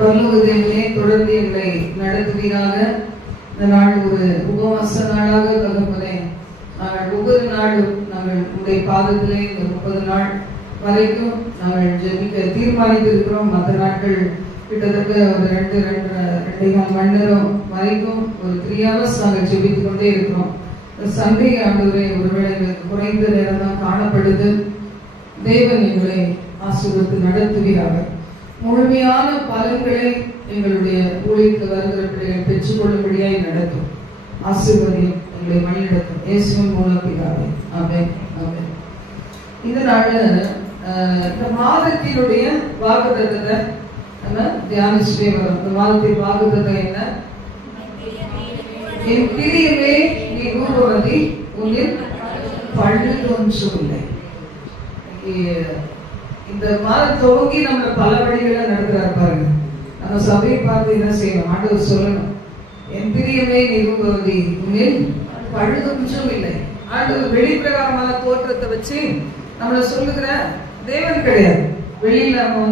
பரலோக தேவனே, தொடர்ந்து எங்களை நடத்துவீராக. இந்த நாள் ஒரு உபவாச நாளாக தகப்பனே, நாங்கள் ஒவ்வொரு நாளும் நாங்கள் உடைய பாதத்திலே இந்த 30 நாள் வரைக்கும் நாங்கள் ஜெபிக்க தீர்மானித்திருக்கிறோம். மற்ற நாட்கள் கிட்டத்தட்ட ஒரு 2.5 மணி நேரம் வரைக்கும் ஒரு 3 hours நாங்கள் ஜெபித்து கொண்டே இருக்கிறோம். சண்டே ஆண்டவரே ஒருவேளை குறைந்த நேரம் தான் காணப்படுது. தேவன் எங்களை ஆசீர்வதித்து நடத்துவீராக. முழுமையான பலன்களை எங்களுடைய ஊழியத்தில் வருகிற பிள்ளைகள் பெற்றுக்கொள்ளும்படியாய் நடத்தும். ஆசீர்வதியும் எங்களை வழிநடத்தும். இயேசுவின் மூலம் பிதாவே, ஆமென், ஆமென். இந்த நாள்ல இந்த மாதத்தினுடைய வாக்குத்தத்தத்தை நம்ம தியானிச்சுட்டே வரோம். இந்த மாதத்தின் வாக்குத்தத்தம் என்ன? என் பிரியமே நீ ரூபவதி, உன்னில் பழுதொன்றுமில்லை. இந்த மாதம் துவங்கி நம்ம பல வழிகளை நடத்துறாரு பாருங்க. நம்ம சபையை பார்த்து என்ன செய்யணும்? ஆண்டவர் சொல்லணும், என் பிரியமே நீ ரூபவதி, உன்னில் பழுதொன்றும் இல்லை. ஆண்டவர் வெளிப்பிரகாரமான தோற்றத்தை வச்சு நம்மள சொல்லுகிற தேவன் கிடையாது. வெளியில நம்ம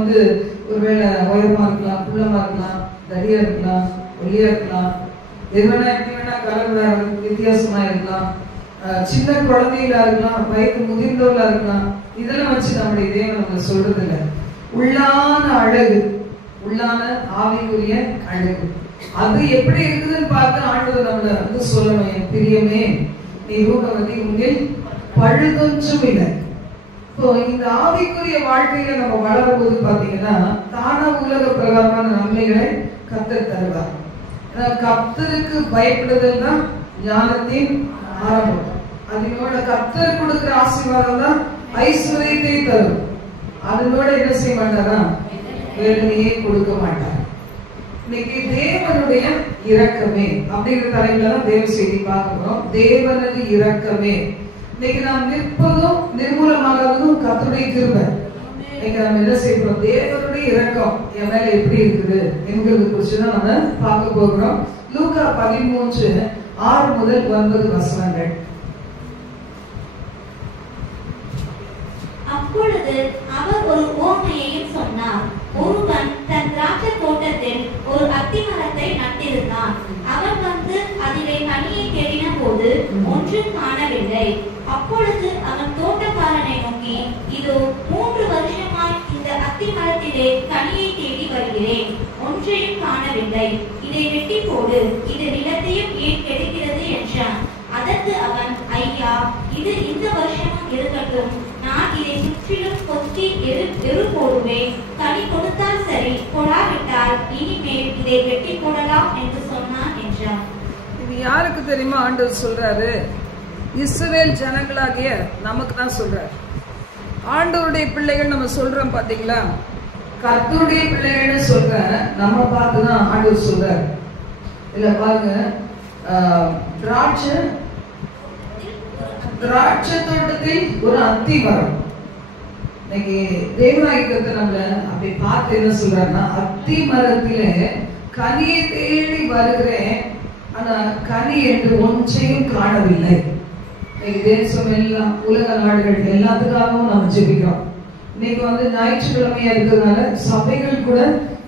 ஒருவேளை உயரமா இருக்கலாம், குள்ளமா இருக்கலாம், தடியா இருக்கலாம், ஒல்லியா இருக்கலாம், எதுனா எப்படி வேணா கலர் வித்தியாசமா இருக்கலாம், சின்ன குழந்தைகளா இருக்கலாம், வயது முதிர்ந்தவர்களா இருக்கலாம். இதெல்லாம் வச்சு நம்முடைய தேவன் நம்ம சொல்றது இல்லை. உள்ளான அழகு, உள்ளான ஆவிக்குரிய அழகு, அது எப்படி இருக்குதுன்னு பார்த்து ஆண்டவர் நம்மள சொல்லணும், என் பிரியமே நீ ரூபவதி, உன்னில் பழுதொன்றும் இல்லை. இப்போ இந்த ஆவிக்குரிய வாழ்க்கையில நம்ம வளரும் போது பாத்தீங்கன்னா தானா உலக பிரகாரமான நன்மைகளை கர்த்தர் தருவார். கர்த்தருக்கு பயப்படுதல் தான் ஞானத்தின் ஆரம்பம். அதனோட கர்த்தர் கொடுக்கிற ஆசீர்வாதம் தான் ஐஸ்வர்யத்தை தரும். அதனோட என்ன செய்ய மாட்டாரா? வேதனையே கொடுக்க மாட்டார். இன்னைக்கு தேவனுடைய இரக்கமே அப்படிங்கிற தலையில தான் தேவ செய்தி பார்க்கிறோம். தேவனது இரக்கமே. இன்னைக்கு நாம் நிற்பதும் நிர்மூலமாகிறதும் கர்த்தருடைய கிருபை. இன்னைக்கு நம்ம என்ன செய்யறோம்? தேவனுடைய இரக்கம் என் மேல எப்படி இருக்குது என்கிறது குறிச்சுதான் நம்ம பார்க்க போகிறோம். லூக்கா 13:6 முதல் 9 வசனங்கள். அப்பொழுது அவர் ஒரு உவமையையும் சொன்னார். ஒருவன் தன் திராட்சை தோட்டத்தில் ஒரு அத்தி மரத்தை நட்டிருந்தான். அவன் வந்து அதிலே கனியை தேடின போது ஒன்றும் காணவில்லை. அப்பொழுது அவன் தோட்டக்காரனை நோக்கி, இதோ 3 வருஷமாய் இந்த அத்தி மரத்திலே கனியை தேடி வருகிறேன், ஒன்றையும் காணவில்லை. இதை வெட்டி போடு, இது நிலத்தையும் ஏன் கெடுக்கிறது என்றான். அதற்கு அவன், ஐயா, இது இந்த வருஷமும் இருக்கட்டும், நான் இதை சுற்றிலும் கொத்தி எரு போடுவேன். கனி கொடுத்தால் சரி, கொடாவிட்டால் இனிமேல் இதை வெட்டி போடலாம் என்று சொன்னான் என்றான். இது யாருக்கு தெரியுமா ஆண்டவர் சொல்றாரு? இஸ்ரவேல் ஜனங்களாகிய நமக்கு தான் சொல்றாரு. ஆண்டவருடைய பிள்ளைகள் நம்ம சொல்றோம் பாத்தீங்களா? கர்த்தருடைய பிள்ளைகள்னு சொல்ற நம்ம பார்த்துதான் ஆண்டவர் சொல்றாரு. இல்ல பாருங்க, திராட்சை தோட்டத்தில் ஒரு அத்தி மரம். இன்னைக்கு தேவநாயகத்தை நம்மள அப்படி பார்த்து என்ன சொல்றாருன்னா, அத்தி மரத்திலே கனியை தேடி வருகிறேன், ஆனா கனி என்று ஒன்றையும் காணவில்லை. இன்னைக்கு தேசம் எல்லாம், உலக நாடுகள் எல்லாத்துக்காகவும் நம்ம ஜெபிக்கிறோம். இன்னைக்கு ஞாயிற்றுக்கிழமையா இருக்கிறதுனால சபைகள் கூட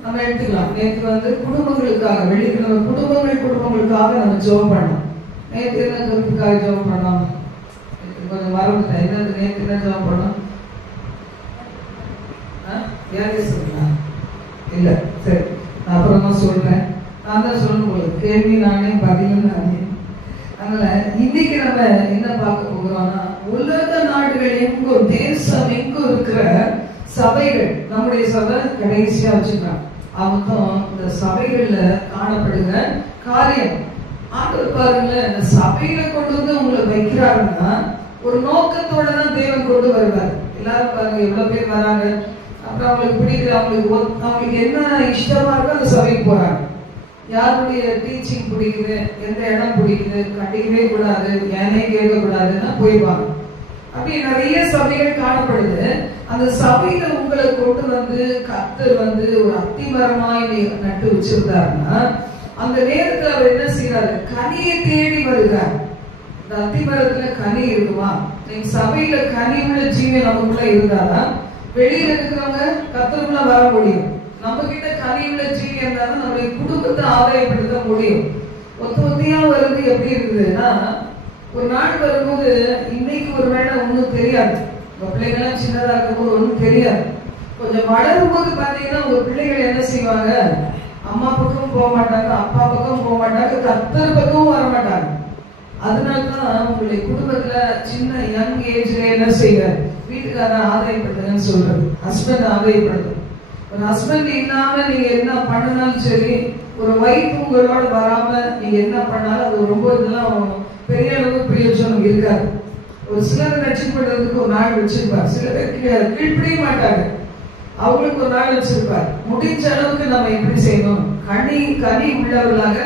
நம்ம எடுத்துக்கலாம். நேற்று குடும்பங்களுக்காக, வெள்ளிக்கிழமை குடும்பங்களுக்காக நம்ம ஜெபம் பண்ணோம். நேற்று என்ன ஜெபத்துக்காக ஜெபம் பண்ணோம்? கொஞ்சம் மறந்துட்டேன். என்ன நேற்று என்ன ஜெபம் பண்ணோம்? யாரே சொல்லுங்களா? இல்ல, சரி, அப்புறமா சொல்றேன். நான் தான் சொல்லணும் போது, கேள்வி நானே, பதிலும் நானே. அதனால இன்னைக்கு நம்ம என்ன பார்க்க போகிறோம்னா, உலக நாடுகள் எங்கும், தேசம் எங்கும் இருக்கிற சபைகள், நம்முடைய சபை கடைசியா வச்சுக்கலாம். அவங்க இந்த சபைகள்ல காணப்படுகிற காரியம் ஆண்டவர் பாருங்களேன், இந்த சபையில கொண்டு உங்களை வைக்கிறாருன்னா ஒரு நோக்கத்தோட தான் தேவன் கொண்டு வருவார். எல்லாரும் பாருங்க, எவ்வளவு பேர் வராங்க, அப்புறம் அவங்களுக்கு பிடிக்கிற, அவங்களுக்கு என்ன இஷ்டமா இருக்கோ அந்த சபைக்கு போறாங்க. யாருடைய டீச்சிங் பிடிக்குது, எந்த இடம் பிடிக்குது, கட்டிக்கவே கூடாது, ஏனே கேட்க கூடாதுன்னா போயிடுவாங்க. அப்படி நிறைய சபைகள் காணப்படுது. அந்த சபையில உங்களை கொண்டு கர்த்தர் ஒரு அத்திமரமாய் நட்டு வச்சிருந்தாருன்னா, அந்த நேரத்துல அவர் என்ன செய்யறாரு? கனியை தேடி வருகிறார். இந்த அத்திமரத்துல கனி இருக்குமா? நீங்க சபையில கனி உள்ள ஜீவன் நமக்குள்ள இருந்தாதான் வெளியில இருக்கிறவங்க கர்த்தருக்குள்ள வர முடியும். நம்ம கிட்ட கனிவுள்ள ஜீவி இருந்தாலும் நம்முடைய குடும்பத்தை ஆதாயப்படுத்த முடியும். ஒத்தியா வருது எப்படி இருக்குதுன்னா, ஒரு நாள் வரும்போது இன்னைக்கு ஒரு வேளை ஒன்றும் தெரியாது, உங்க பிள்ளைங்கெல்லாம் சின்னதா இருக்கும்போது ஒன்றும் தெரியாது. கொஞ்சம் வளரும் போது பாத்தீங்கன்னா உங்க பிள்ளைகள் என்ன செய்வாங்க, அம்மா பக்கம் போக மாட்டாங்க, அப்பா பக்கம் போக மாட்டாங்க, கர்த்தர் பக்கமும் வர மாட்டாங்க. அதனாலதான் உங்களுடைய குடும்பத்துல சின்ன யங் ஏஜ்ல என்ன செய்ய, வீட்டுக்காரன் ஆதாயப்படுத்துங்கன்னு சொல்றது, ஹஸ்பண்ட் ஆதாயப்படுத்தும். ஒரு ஹஸ்பண்ட் இல்லாம நீங்க என்ன பண்ணனாலும் சரி, ஒரு வைஃப் உங்களோட வராம நீங்க என்ன பண்ணாலும் அது ரொம்ப இதெல்லாம் பெரிய அளவு பிரயோஜனம் இருக்காது. ஒரு சிலர் ரட்சிக்கப்படுறதுக்கு ஒரு நாள் வச்சிருப்பார், சில பேர் கீழ்ப்படிய மாட்டாங்க, அவங்களுக்கு ஒரு நாள் வச்சிருப்பார். முடிஞ்ச அளவுக்கு நம்ம எப்படி செய்யணும், கனி உள்ளவர்களாக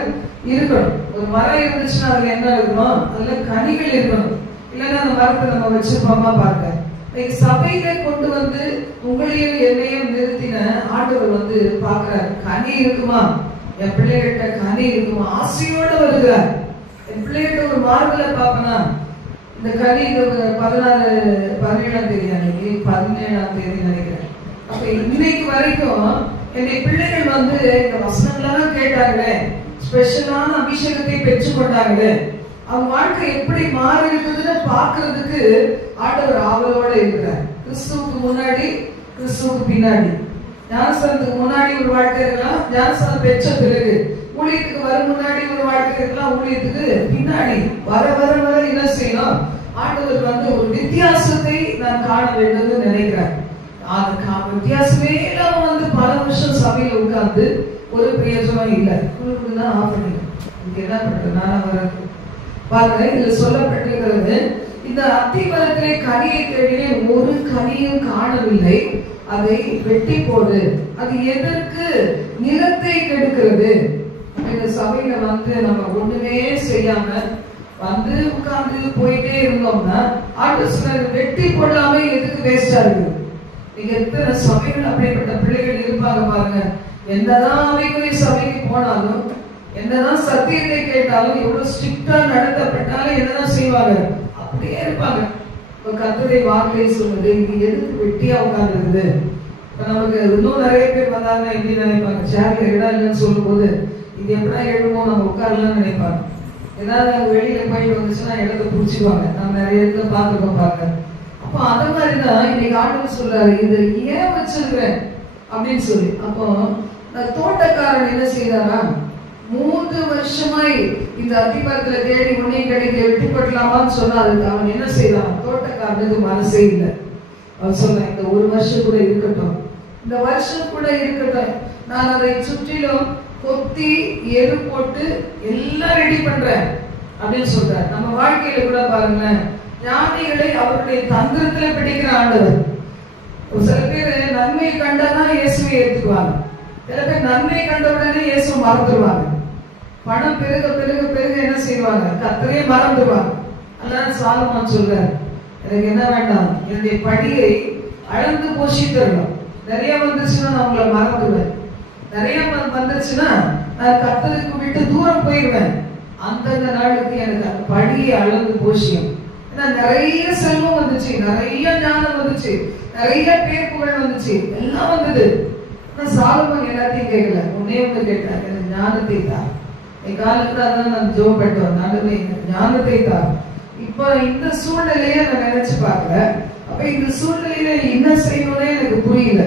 இருக்கணும். ஒரு மரம் இருந்துச்சுன்னா அதுல என்ன இருக்கணும், அதுல கனிகள் இருக்கணும். இல்லைன்னா அந்த மரத்தை நம்ம வச்சிருப்போமா பாருங்க. சபையில கொண்டு வந்து உங்களையும் என்னையும் நிறுத்தின ஆண்டவர் வந்து பாக்குறாரு, கனி இருக்குமா, என் பிள்ளைகிட்ட கனி இருக்குமா, ஆசையோட வருகிறார். என் பிள்ளைகிட்ட ஒரு மார்பலை பாப்பனா, இந்த கனி 17ஆம் தேதி அன்னைக்கு 17ஆம் தேதி நினைக்கிறேன். அப்ப இன்னைக்கு வரைக்கும் என்னை பிள்ளைகள் வந்து இந்த வசனங்கள்லாம் கேட்டாங்களே, ஸ்பெஷலான அபிஷேகத்தை பெற்றுக் கொண்டாங்களே, அவங்க வாழ்க்கை எப்படி மாறி இருக்குதுன்னு பாக்குறதுக்கு ஆண்டவர் ஆவலோட இருக்கிறார். கிறிஸ்துவுக்கு முன்னாடி கிறிஸ்துவுக்கு பின்னாடி, ஞானஸ்தானத்துக்கு முன்னாடி ஒரு வாழ்க்கை இருக்கலாம், ஞானஸ்தானம் பெற்ற பிறகு ஊழியத்துக்கு வரும் முன்னாடி ஒரு வாழ்க்கை இருக்கலாம், ஊழியத்துக்கு பின்னாடி வர வர வர என்ன செய்யணும், ஆண்டவர் வந்து ஒரு வித்தியாசத்தை நான் காண வேண்டும் நினைக்கிறேன். அது வித்தியாசமே இல்லாம வந்து பல வருஷம் சபையில உட்கார்ந்து ஒரு பிரயோஜனம் இல்லை. குழுக்குதான் ஆஃப் பண்ணிடும். இங்க என்ன பண்றது, நானா வர்றது பாருங்க. இதுல சொல்லப்பட்டிருக்கிறது, இந்த அத்திமரத்திலே கனியை தேடினே ஒரு கனியும் காணவில்லை, அதை வெட்டி போடு, அது எதற்கு, நிலத்தை கெடுக்கிறது. இந்த சபையில வந்து நம்ம ஒண்ணுமே செய்யாம வந்து உட்கார்ந்து போயிட்டே இருந்தோம்னா ஆண்டவர் வெட்டி போடாம எதுக்கு வேஸ்டா இருக்கு. நீங்க எத்தனை சபைகள் அப்படிப்பட்ட பிள்ளைகள் இருப்பாங்க பாருங்க. என்னதான் அவைக்குரிய சபைக்கு போனாலும், என்னதான் சத்தியத்தை கேட்டாலும், எவ்வளவு ஸ்ட்ரிக்டா நடத்தப்பட்டாலும் என்னதான் செய்வாங்க, அப்படியே இருப்பாங்க. இப்ப கர்த்தருடைய வார்த்தை சொல்லுது, இங்க எதுக்கு வெட்டியா உட்கார்ந்துருக்குது. இப்ப நமக்கு இன்னும் நிறைய பேர் வந்தாங்க, எப்படி நினைப்பாங்க, சேர்ல இடம் இல்லைன்னு சொல்லும் போது இது எப்படா எழுதுவோம், நம்ம உட்காரலாம்னு நினைப்பாங்க. ஏதாவது அங்க வெளியில போயிட்டு வந்துச்சுன்னா இடத்த புடிச்சுக்குவாங்க. நம்ம நிறைய இடத்துல பார்த்துருக்கோம் பாருங்க. அப்போ அந்த மாதிரிதான் இன்னைக்கு ஆண்டவர் சொல்றாரு, இது ஏன் வச்சிருக்கிறேன் அப்படின்னு சொல்லி. அப்போ தோட்டக்காரன் என்ன செய்தாரா, 3 வருஷமாய் இந்த அத்திமரத்துல தேடி உன்னையும் கிடைக்கல, வெட்டி போட்டலாமான்னு சொன்னா அதுக்கு அவன் என்ன செய்தான், தோட்டக்காரனுக்கு மனசே இல்லை. அவன் சொன்னான், இந்த 1 வருஷம் கூட இருக்கட்டும், இந்த வருஷம் கூட இருக்கட்டும், நான் அதை சுற்றிலும் கொத்தி எரு போட்டு எல்லாம் ரெடி பண்றேன் அப்படின்னு சொல்றாரு. நம்ம வாழ்க்கையில கூட பாருங்களேன், ஞானிகளை அவருடைய தந்திரத்துல பிடிக்கிற ஆண்டவர். சில பேர் நன்மையை கண்டாதான் இயேசுவை ஏற்றுக்குவாங்க, சில பேர் நன்மையை கண்ட உடனே இயேசு மறந்துடுவாங்க. பணம் பெருக பெருக பெருக என்ன செய்வாங்க, கர்த்தரையே மறந்துடுவாங்க. அதான் சாலமோன் சொல்றாரு, எனக்கு என்ன வேண்டாம், என்னுடைய படியை அளந்து போஷித்தரணும். நிறைய வந்துச்சுன்னா நான் உங்களை மறந்துடுவேன், நிறைய வந்துச்சுன்னா நான் கர்த்தருக்கு விட்டு தூரம் போயிடுவேன். அந்தந்த நாளுக்கு எனக்கு அந்த படியை அளந்து போஷியம். ஏன்னா நிறைய செல்வம் வந்துச்சு, நிறைய ஞானம் வந்துச்சு, நிறைய பேர் புகழ் வந்துச்சு, எல்லாம் வந்தது. ஆனா சாலமோன் எல்லாத்தையும் கேட்கல, ஒன்னே ஒன்று கேட்டார், எனக்கு ஞானத்தை தான். என் காலத்துல அதான் நான் ஜோம் பண்ணிட்டு நானுமே ஞானத்தை தான். இப்ப இந்த சூழ்நிலைய நான் நினைச்சு பார்க்கல. அப்ப இந்த சூழ்நிலையில என்ன செய்யணும்னே எனக்கு புரியல.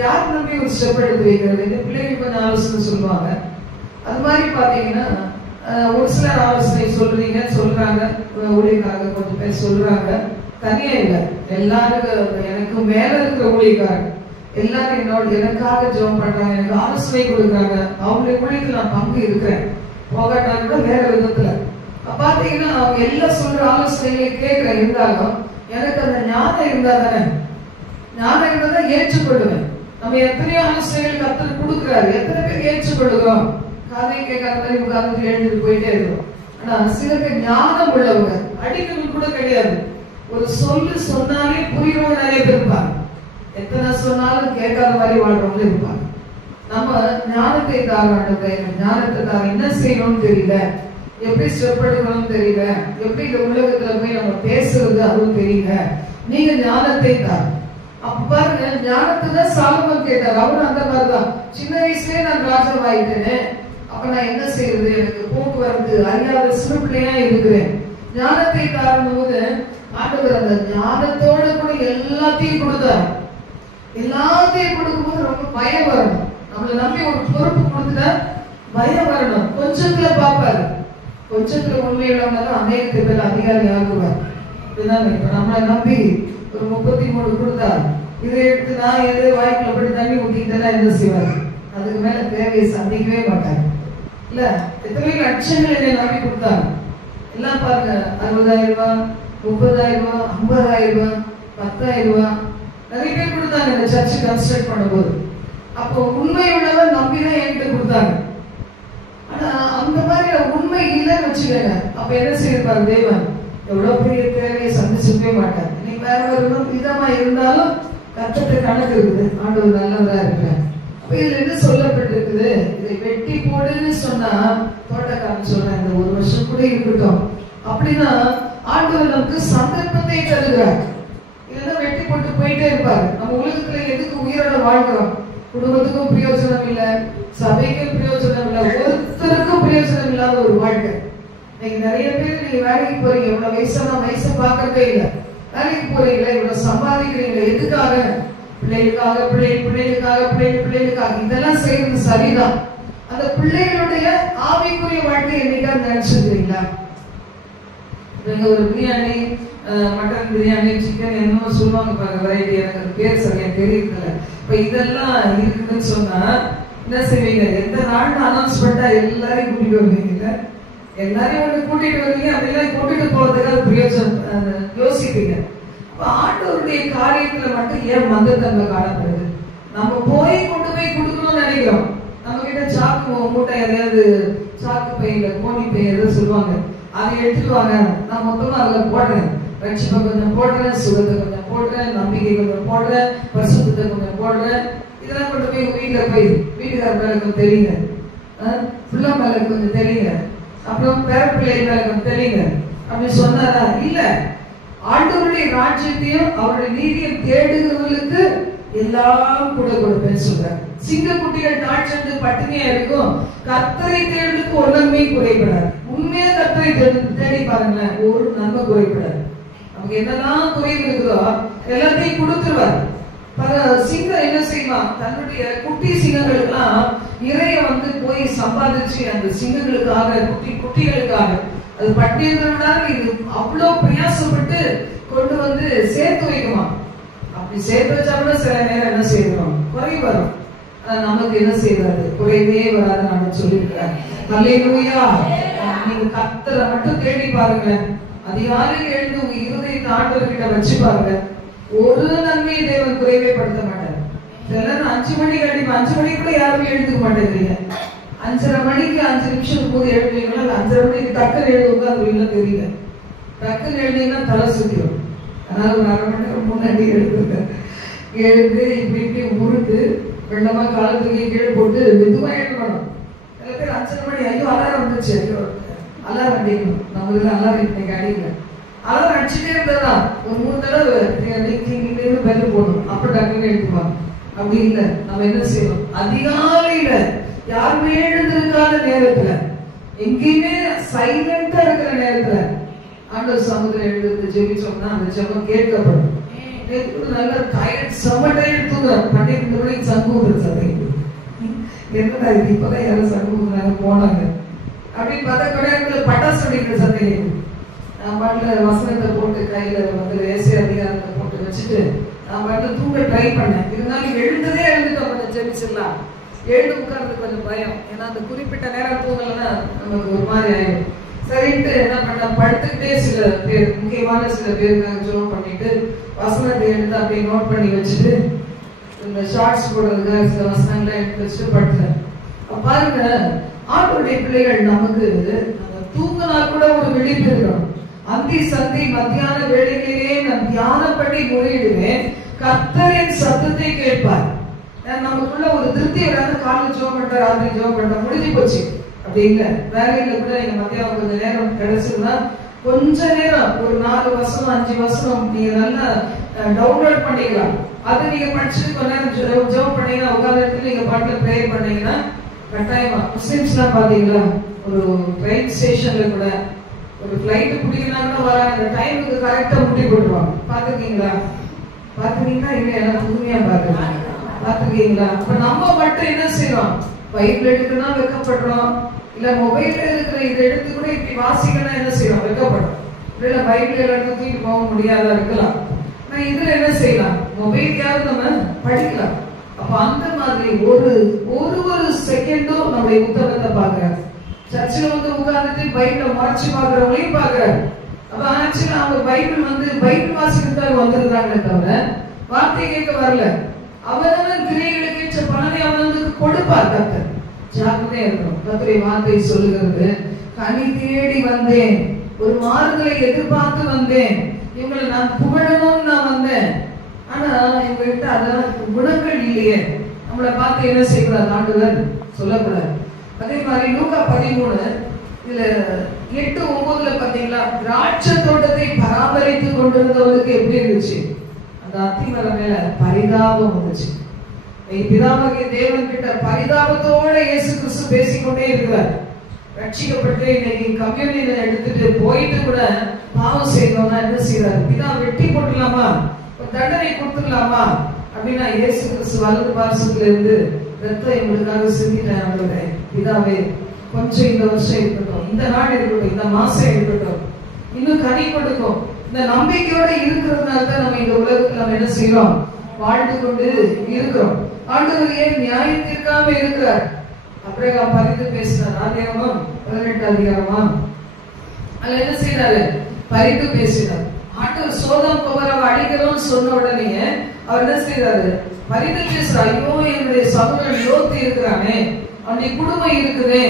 யார் நம்பி ஒரு ஸ்டெப் எடுத்து வைக்கிறது, இந்த பிள்ளைகள் கொஞ்சம் ஆலோசனை சொல்லுவாங்க. அது மாதிரி பாத்தீங்கன்னா ஒரு சிலர் ஆலோசனை சொல்றாங்க, ஊழியக்காரங்க கொஞ்சம் பேர் சொல்றாங்க. தனியா இல்லை, எல்லாரும் எனக்கு மேல இருக்கிற ஊழியக்காரங்க எல்லாரும் என்னோட எனக்காக ஜெபம் பண்றாங்க, எனக்கு ஆலோசனை கொடுக்குறாங்க. அவங்களுடைய ஊழியத்துல நான் பங்கு இருக்கிறேன், போகாட்டா கூட வேற விதத்துல. பாத்தீங்கன்னா அவங்க எல்லாம் சொல்ற ஆலோசனைகளை கேட்கிற இருந்தாலும் எனக்கு அந்த ஞானம் இருந்தா தானே, ஞானம் இருந்தா ஏற்றுக்கொள்ளுவேன். நம்ம எத்தனையோ ஆலோசனைகள் கர்த்தர் கொடுக்குறாரு, எத்தனை பேர் ஏற்றுக்கொள்ளுகிறோம், காதை கேட்காத மாதிரி உட்கார்ந்து எழுந்துட்டு போயிட்டே இருக்கும். ஆனா சில பேர் ஞானம் உள்ளவங்க, அடிக்கிறது கூட கிடையாது, ஒரு சொல்லு சொன்னாலே புரியறவங்க நிறைய பேர் இருப்பாங்க, எத்தனை சொன்னாலும் கேட்காத மாதிரி வாழ்றவங்களும் இருப்பாங்க. நம்ம ஞானத்தை தாராண்டதை, ஞானத்தை தார என்ன செய்யணும்னு தெரியல, எப்படி ஸ்டெப் எடுக்கணும்னு தெரியல, எப்படி இந்த உலகத்துல போய் நம்ம பேசுறது அதுவும் தெரியல. நீங்க ஞானத்தை தார். அப்ப பாருங்க, ஞானத்தை தான் சாலமோன் கேட்டார். அவரும் அந்த மாதிரிதான், சின்ன வயசுலயே நான் ராஜாவாயிட்டேனே, அப்ப நான் என்ன செய்யறது, எனக்கு போக்குவரத்து அறியாத சிறு பிள்ளையா இருக்கிறேன். ஞானத்தை காரணம்போது ஆண்டவர் அந்த ஞானத்தோட கூட எல்லாத்தையும் கொடுத்தார். எல்லாத்தையும் கொடுக்கும்போது ரொம்ப பயம் வரணும். நம்மளை நம்பி ஒரு பொறுப்பு கொடுத்துட்டா பயம் வரணும். கொஞ்சத்துல பாப்பாரு, கொஞ்சத்துல உண்மையுள்ளவங்க அநேகத்தை பேர் அதிகாரி ஆகுவார். இதுதான் இப்ப நம்மளை நம்பி ஒரு 33 கொடுத்தா, இதை எடுத்து நான் எது வாய்க்குள்ள போய் தண்ணி ஊத்திக்கிட்டா என்ன செய்வாரு? அதுக்கு மேல தேவையை சந்திக்கவே மாட்டாரு. இல்ல, எத்தனை லட்சங்கள் என்னை நம்பி கொடுத்தாங்க. எல்லாம் பாருங்க, 60,000 ரூபாய், 30,000 ரூபாய், 50,000 ரூபாய், 10,000 ரூபாய் நிறைய பேர் கொடுத்தாங்க இந்த சர்ச் கன்ஸ்ட்ரக்ட் பண்ணும்போது. அப்போ உண்மை உள்ளவர் நம்பிதான் என்கிட்ட கொடுத்தாங்க. ஆனா அந்த மாதிரி உண்மை இல்லைன்னு வச்சுக்கோங்க, அப்ப என்ன செய்யிருப்பாரு தேவன்? எவ்வளவு பெரிய தேவையை சந்திச்சுக்கவே மாட்டார். நீங்க வேற ஒரு விதமா இருந்தாலும் கர்த்தருக்கு கணக்கு இருக்குது. ஆண்டவர் நல்லதா இருக்கிறார். அப்ப இதுல என்ன சொல்லப்பட்டிருக்குது? இதை வெட்டி போடுன்னு சொன்னா தோட்டக்காரன் சொல்றேன், இந்த 1 வருஷம் கூட இருக்கட்டும் அப்படின்னா ஆண்டவர் நமக்கு சந்தர்ப்பத்தை தருகிறார். இதெல்லாம் வெட்டி போட்டு போயிட்டே இருப்பாரு. நம்ம உலகத்துல எதுக்கு உயிரோட வாழ்கிறோம்? குடும்பத்துக்கும் பிரயோஜனம் இல்லை, சபைக்கும் பிரயோஜனம் இல்லை, ஒருத்தருக்கும் பிரயோஜனம் இல்லாத ஒரு வாழ்க்கை. நீங்க நிறைய பேர் நீங்க வேலைக்கு போறீங்க, இவ்வளவு வயசை பார்க்கறதே இல்லை. வேலைக்கு போறீங்களா, இவ்வளவு சம்பாதிக்கிறீங்க, எதுக்காக? பிள்ளைகளுக்காக, பிள்ளைகளுக்காக. இதெல்லாம் செய்யறது சரிதான். அந்த பிள்ளைகளுடைய ஆவிக்குரிய வாழ்க்கை என்னைக்காவது நினைச்சிருக்கீங்களா? நீங்க ஒரு பிரியாணி, மட்டன் பிரியாணி, சிக்கன் என்னமோ சொல்லுவாங்க பாருங்க, வெரைட்டி, எனக்கு அது பேர் சரியா தெரியல. இப்ப இதெல்லாம் இருக்குன்னு சொன்னா என்ன செய்வீங்க? எந்த நாள் அனௌன்ஸ் பண்ணா எல்லாரையும் கூட்டிட்டு வருவீங்க. எல்லாரையும் ஒண்ணு கூட்டிட்டு வருவீங்க, அப்படிலாம் கூட்டிட்டு போறதுக்காக பிரயோஜனம் யோசிப்பீங்க. அப்ப ஆண்டவருடைய காரியத்துல மட்டும் ஏன் மந்தத்தன்மை காணப்படுது? நம்ம கொண்டு போய் கொடுக்கணும்னு நினைக்கிறோம். நம்ம கிட்ட சாக்கு மூட்டை, எதையாவது சாக்கு பையில கோணி பை எதாவது சொல்லுவாங்க, அதை எடுத்துட்டு வாங்க, நான் மொத்தமா அதுல போடுறேன். ரட்சிப்பை கொஞ்சம் போடுறேன், சுகத்தை கொஞ்சம் போடுறேன், நம்பிக்கை கொஞ்சம் போடுறேன், பரிசுத்தத்தை கொஞ்சம் போடுறேன். இதெல்லாம் கொண்டு போய் வீட்டுல போய் வீட்டுக்கார மேல கொஞ்சம் தெரியுங்க, பிள்ளை மேல கொஞ்சம் தெரியுங்க, அப்புறம் பேரப்பிள்ளை மேல கொஞ்சம் தெரியுங்க அப்படின்னு சொன்னாரா? இல்ல, ஆண்டவருடைய ராஜ்யத்தையும் அவருடைய நீதியும் தேடுகிறவர்களுக்கு எல்லாம் கூட கொடுப்பேன்னு சொல்றாரு. சிங்கக்குட்டிகள் தாழ்ச்சென்று பட்டினியா இருக்கும், கர்த்தரை தேடுறதுக்கு ஒரு நன்மையும் குறைபடாது. உண்மையா கர்த்தரை தேடி பாருங்களேன், ஒரு நன்மை குறைபடாது. நமக்கு என்னெல்லாம் குறைவு இருக்குதோ எல்லாத்தையும் கொடுத்துருவார். சிங்கம் என்ன செய்வான்? தன்னுடைய குட்டி சிங்கங்களுக்கெல்லாம் இறைய போய் சம்பாதிச்சு அந்த சிங்கங்களுக்காக, குட்டிகளுக்காக அது பட்டியல்களாக இது அவ்வளவு பிரயாசப்பட்டு கொண்டு சேர்த்து வைக்குமா. அப்படி சேர்த்து வச்சா கூட சில நேரம் என்ன செய்யறோம்? குறை வரும். நமக்கு என்ன செய்யறது? குறைவே வராது. நான் சொல்லியிருக்கிறேன். அல்லேலூயா. நீங்க கர்த்தரை மட்டும் தேடி பாருங்க. அதிகாலை எழுந்து உங்க இருதயத்தை ஆண்டவர்கிட்ட வச்சு பாருங்க. ஒரு நன்மையை தேவன் குறைவே படுத்த மாட்டார். எல்லாரும் 5 மணி கண்டிப்பா 5 மணிக்கு கூட யாருமே எழுதுக்க மாட்டேங்கிறீங்க. 5:30 மணிக்கு 5 நிமிஷத்துக்கு போது எழுதுவீங்களா? 5:30 மணிக்கு டக்குன்னு எழுத உட்காந்துருவீங்களா? தெரியல. டக்குன்னு எழுதிங்கன்னா தலை சுத்திடும். அதனால ஒரு 1/2 மணி நேரம் முன்னாடி எழுதுங்க. எழுந்து இப்படி உருட்டு வெள்ளமா காலத்துக்கு கீழே போட்டு மெதுவா எழுதணும். சில பேர் 5:30 மணி, ஐயோ அலாரம் வந்துச்சு, ஐயோ அலாரம் அடிக்கணும். நம்ம இதுல அலாரம் இன்னைக்கு அடிக்கல. அலாரம் அடிச்சுட்டே இருந்ததா ஒரு 3 தடவை பெல் போடணும். அப்ப டக்குன்னு எழுதுவாங்க. அப்படி இல்லை. நம்ம என்ன செய்யணும்? அதிகாலையில யாருமே எழுந்திருக்காத நேரத்துல, எங்கேயுமே சைலண்டா இருக்கிற நேரத்துல ஆண்டவர் சமூகத்துல எழுந்து ஜெபிச்சோம்னா அந்த ஜெபம் கேட்கப்படும். நல்லா டயர்ட், செம டயர்ட் தூங்குறோம். 12 மணிக்கு சங்கூர் சதை என்னடா இது, இப்பதான் யாரும் சங்கூர்னாங்க போனாங்க அப்படின்னு பார்த்தா கொடையாளத்துல பட்டாசு வெடிக்கிற சந்தை. நான் பாட்டில் வசனத்தை போட்டு கையில ஏசி அதிகாரத்தை போட்டு வச்சுட்டு நான் பாட்டில் தூங்க ட்ரை பண்ணேன். இருந்தாலும் எழுந்துட்டோம். கொஞ்சம் ஜெபிச்சிடலாம். எழுந்து உட்கார்ந்து கொஞ்சம் பயம். ஏன்னா அந்த குறிப்பிட்ட நேரம் தூங்கலன்னா நமக்கு ஒரு மாதிரி ஆயிடும். சரின்ட்டு என்ன பண்ண, படுத்துக்கிட்டே சில பேர், முக்கியமான சில பேருக்காக ஜோம் பண்ணிட்டு வசனத்தை எடுத்து அப்படியே நோட் பண்ணி வச்சுட்டு இந்த ஷார்ட்ஸ் போடுறதுக்காக சில வசனங்களை எடுத்து வச்சுட்டு படுத்துறேன். பாருங்க, ஆண்டவருடைய பிள்ளைகள் நமக்கு தூங்கினா கூட ஒரு விழிப்பு இருக்கணும். அந்தி சந்தி மத்தியான வேளைகளிலே நான் தியானப்படி முறையிடுவேன், கர்த்தரின் சத்தத்தை கேட்பார். நமக்குள்ள ஒரு திருப்தி வராது. காலையில் ஜோம் பண்ண, ராத்திரி ஜோம் பண்ண, முடிஞ்சு போச்சு. அப்படி இல்லை. வேலையில கூட எங்க மத்தியானம் கொஞ்சம் நேரம் கிடைச்சதுன்னா கொஞ்ச நேரம் ஒரு 4 வசனம் 5 வசனம் நீங்க நல்லா டவுன்லோட் பண்ணிக்கலாம். அதை நீங்க படிச்சுட்டு கொஞ்ச நேரம் ஜெபம் பண்ணீங்கன்னா உட்கார்ந்து நீங்க பாட்டுல ப்ரேயர் பண்ணீங்கன்னா கட்டாயமா. முஸ்லிம்ஸ்லாம் பாத்தீங்களா, ஒரு ட்ரெயின் ஸ்டேஷன்ல கூட ஒரு ஃபிளைட் பிடிக்கணும்னா வராங்க, டைமுக்கு கரெக்டா முட்டி போட்டுருவாங்க. பாத்துருக்கீங்களா? பாத்துருக்கீங்களா? இல்ல எல்லாம் புதுமையா பாத்துருக்கீங்களா? அப்ப நம்ம மட்டும் என்ன செய்யறோம்? பைபிள் எடுக்கணும்னா வெக்கப்படுறோம், இல்ல மொபைல்ல இருக்கிற இதை எடுத்து கூட இப்படி வாசிக்கணும் என்ன செய்யறோம்? வெக்கப்படுறோம். இல்ல பைபிள் எடுத்து தூக்கிட்டு போக முடியாதா இருக்கலாம். நான் இதுல என்ன செய்யலாம்? மொபைலையாவது நம்ம படிக்கலாம். அப்ப அந்த மாதிரி ஒரு செகண்டும் நம்முடைய புத்தகத்தை பாக்குறாரு. சர்ச்சில் வந்து உட்கார்ந்துட்டு பைபிளை மறைச்சு பாக்குறவங்களையும் பாக்குறாரு. அப்ப ஆக்சுவலா அவங்க பைபிள் வாசிக்கிறதுக்காக வந்திருந்தாங்களே தவிர வார்த்தை கேட்க வரல. அவனவன் கிரியைகளுக்கு ஏற்ற பலனை அவனுக்கு கொடுப்பார் கர்த்தர். ஜாக்கிரதையா இருக்கணும். கர்த்தருடைய வார்த்தை சொல்லுகிறது, கனி தேடி வந்தேன், ஒரு மாறுதலை எதிர்பார்த்து வந்தேன், இவங்களை நான் புகழணும்னு நான் வந்தேன். ஆனா இவங்ககிட்ட அதான் குணங்கள் இல்லையே. நம்மளை பார்த்து என்ன செய்யக்கூடாது? ஆண்டவர் சொல்லக்கூடாது. அதே மாதிரி லூக்கா 13 இதுல 8-9 பாத்தீங்களா, திராட்சை தோட்டத்தை பராமரித்து கொண்டிருந்தவருக்கு எப்படி இருந்துச்சு? அந்த அத்திமரம் மேல பரிதாபம் வந்துச்சு. பிதாவாகிய தேவன் கிட்ட பரிதாபத்தோட இயேசு கிறிஸ்து பேசிக்கொண்டே இருக்கிறார். ரட்சிக்கப்பட்டு இன்னைக்கு கம்யூனியன் எடுத்துட்டு போயிட்டு கூட பாவம் செய்தோம்னா என்ன செய்யறாரு? பிதா வெட்டி போட்டுலாமா, தண்டனை கொடுத்துடலாமா அப்படின்னா இயேசு கிறிஸ்து வலது பார்சத்துல இருந்து ரத்தம் எங்களுக்காக சிந்திட்டேன். பிதாவே கொஞ்சம் இந்த வருஷம் இருக்கட்டும், இந்த நாள் இருக்கட்டும், இந்த மாசம் இருக்கட்டும், இன்னும் கனி கொடுக்கும். இந்த நம்பிக்கையோட இருக்கிறதுனால தான் நம்ம இந்த உலகத்துல நம்ம என்ன செய்யறோம்? வாழ்ந்து கொண்டு இருக்கிறோம். ஆண்டவர் ஏன் நியாயம் தீர்க்காம இருக்கிறார்? அப்ரகாம் பரிந்து பேசினார். ஆதியாகமம் 18 அதிகாரமா அதுல என்ன செய்யறாரு? பரிந்து பேசினார். ஆண்டவர் சோதம் குமரவை அடிக்கிறோம்னு சொன்ன உடனே அவர் என்ன செய்யறாரு? பரிந்து பேசுறார். ஐயோ, என்னுடைய சகோதரன் லோத்து இருக்கிறானே, அவனுடைய குடும்பம் இருக்குதே,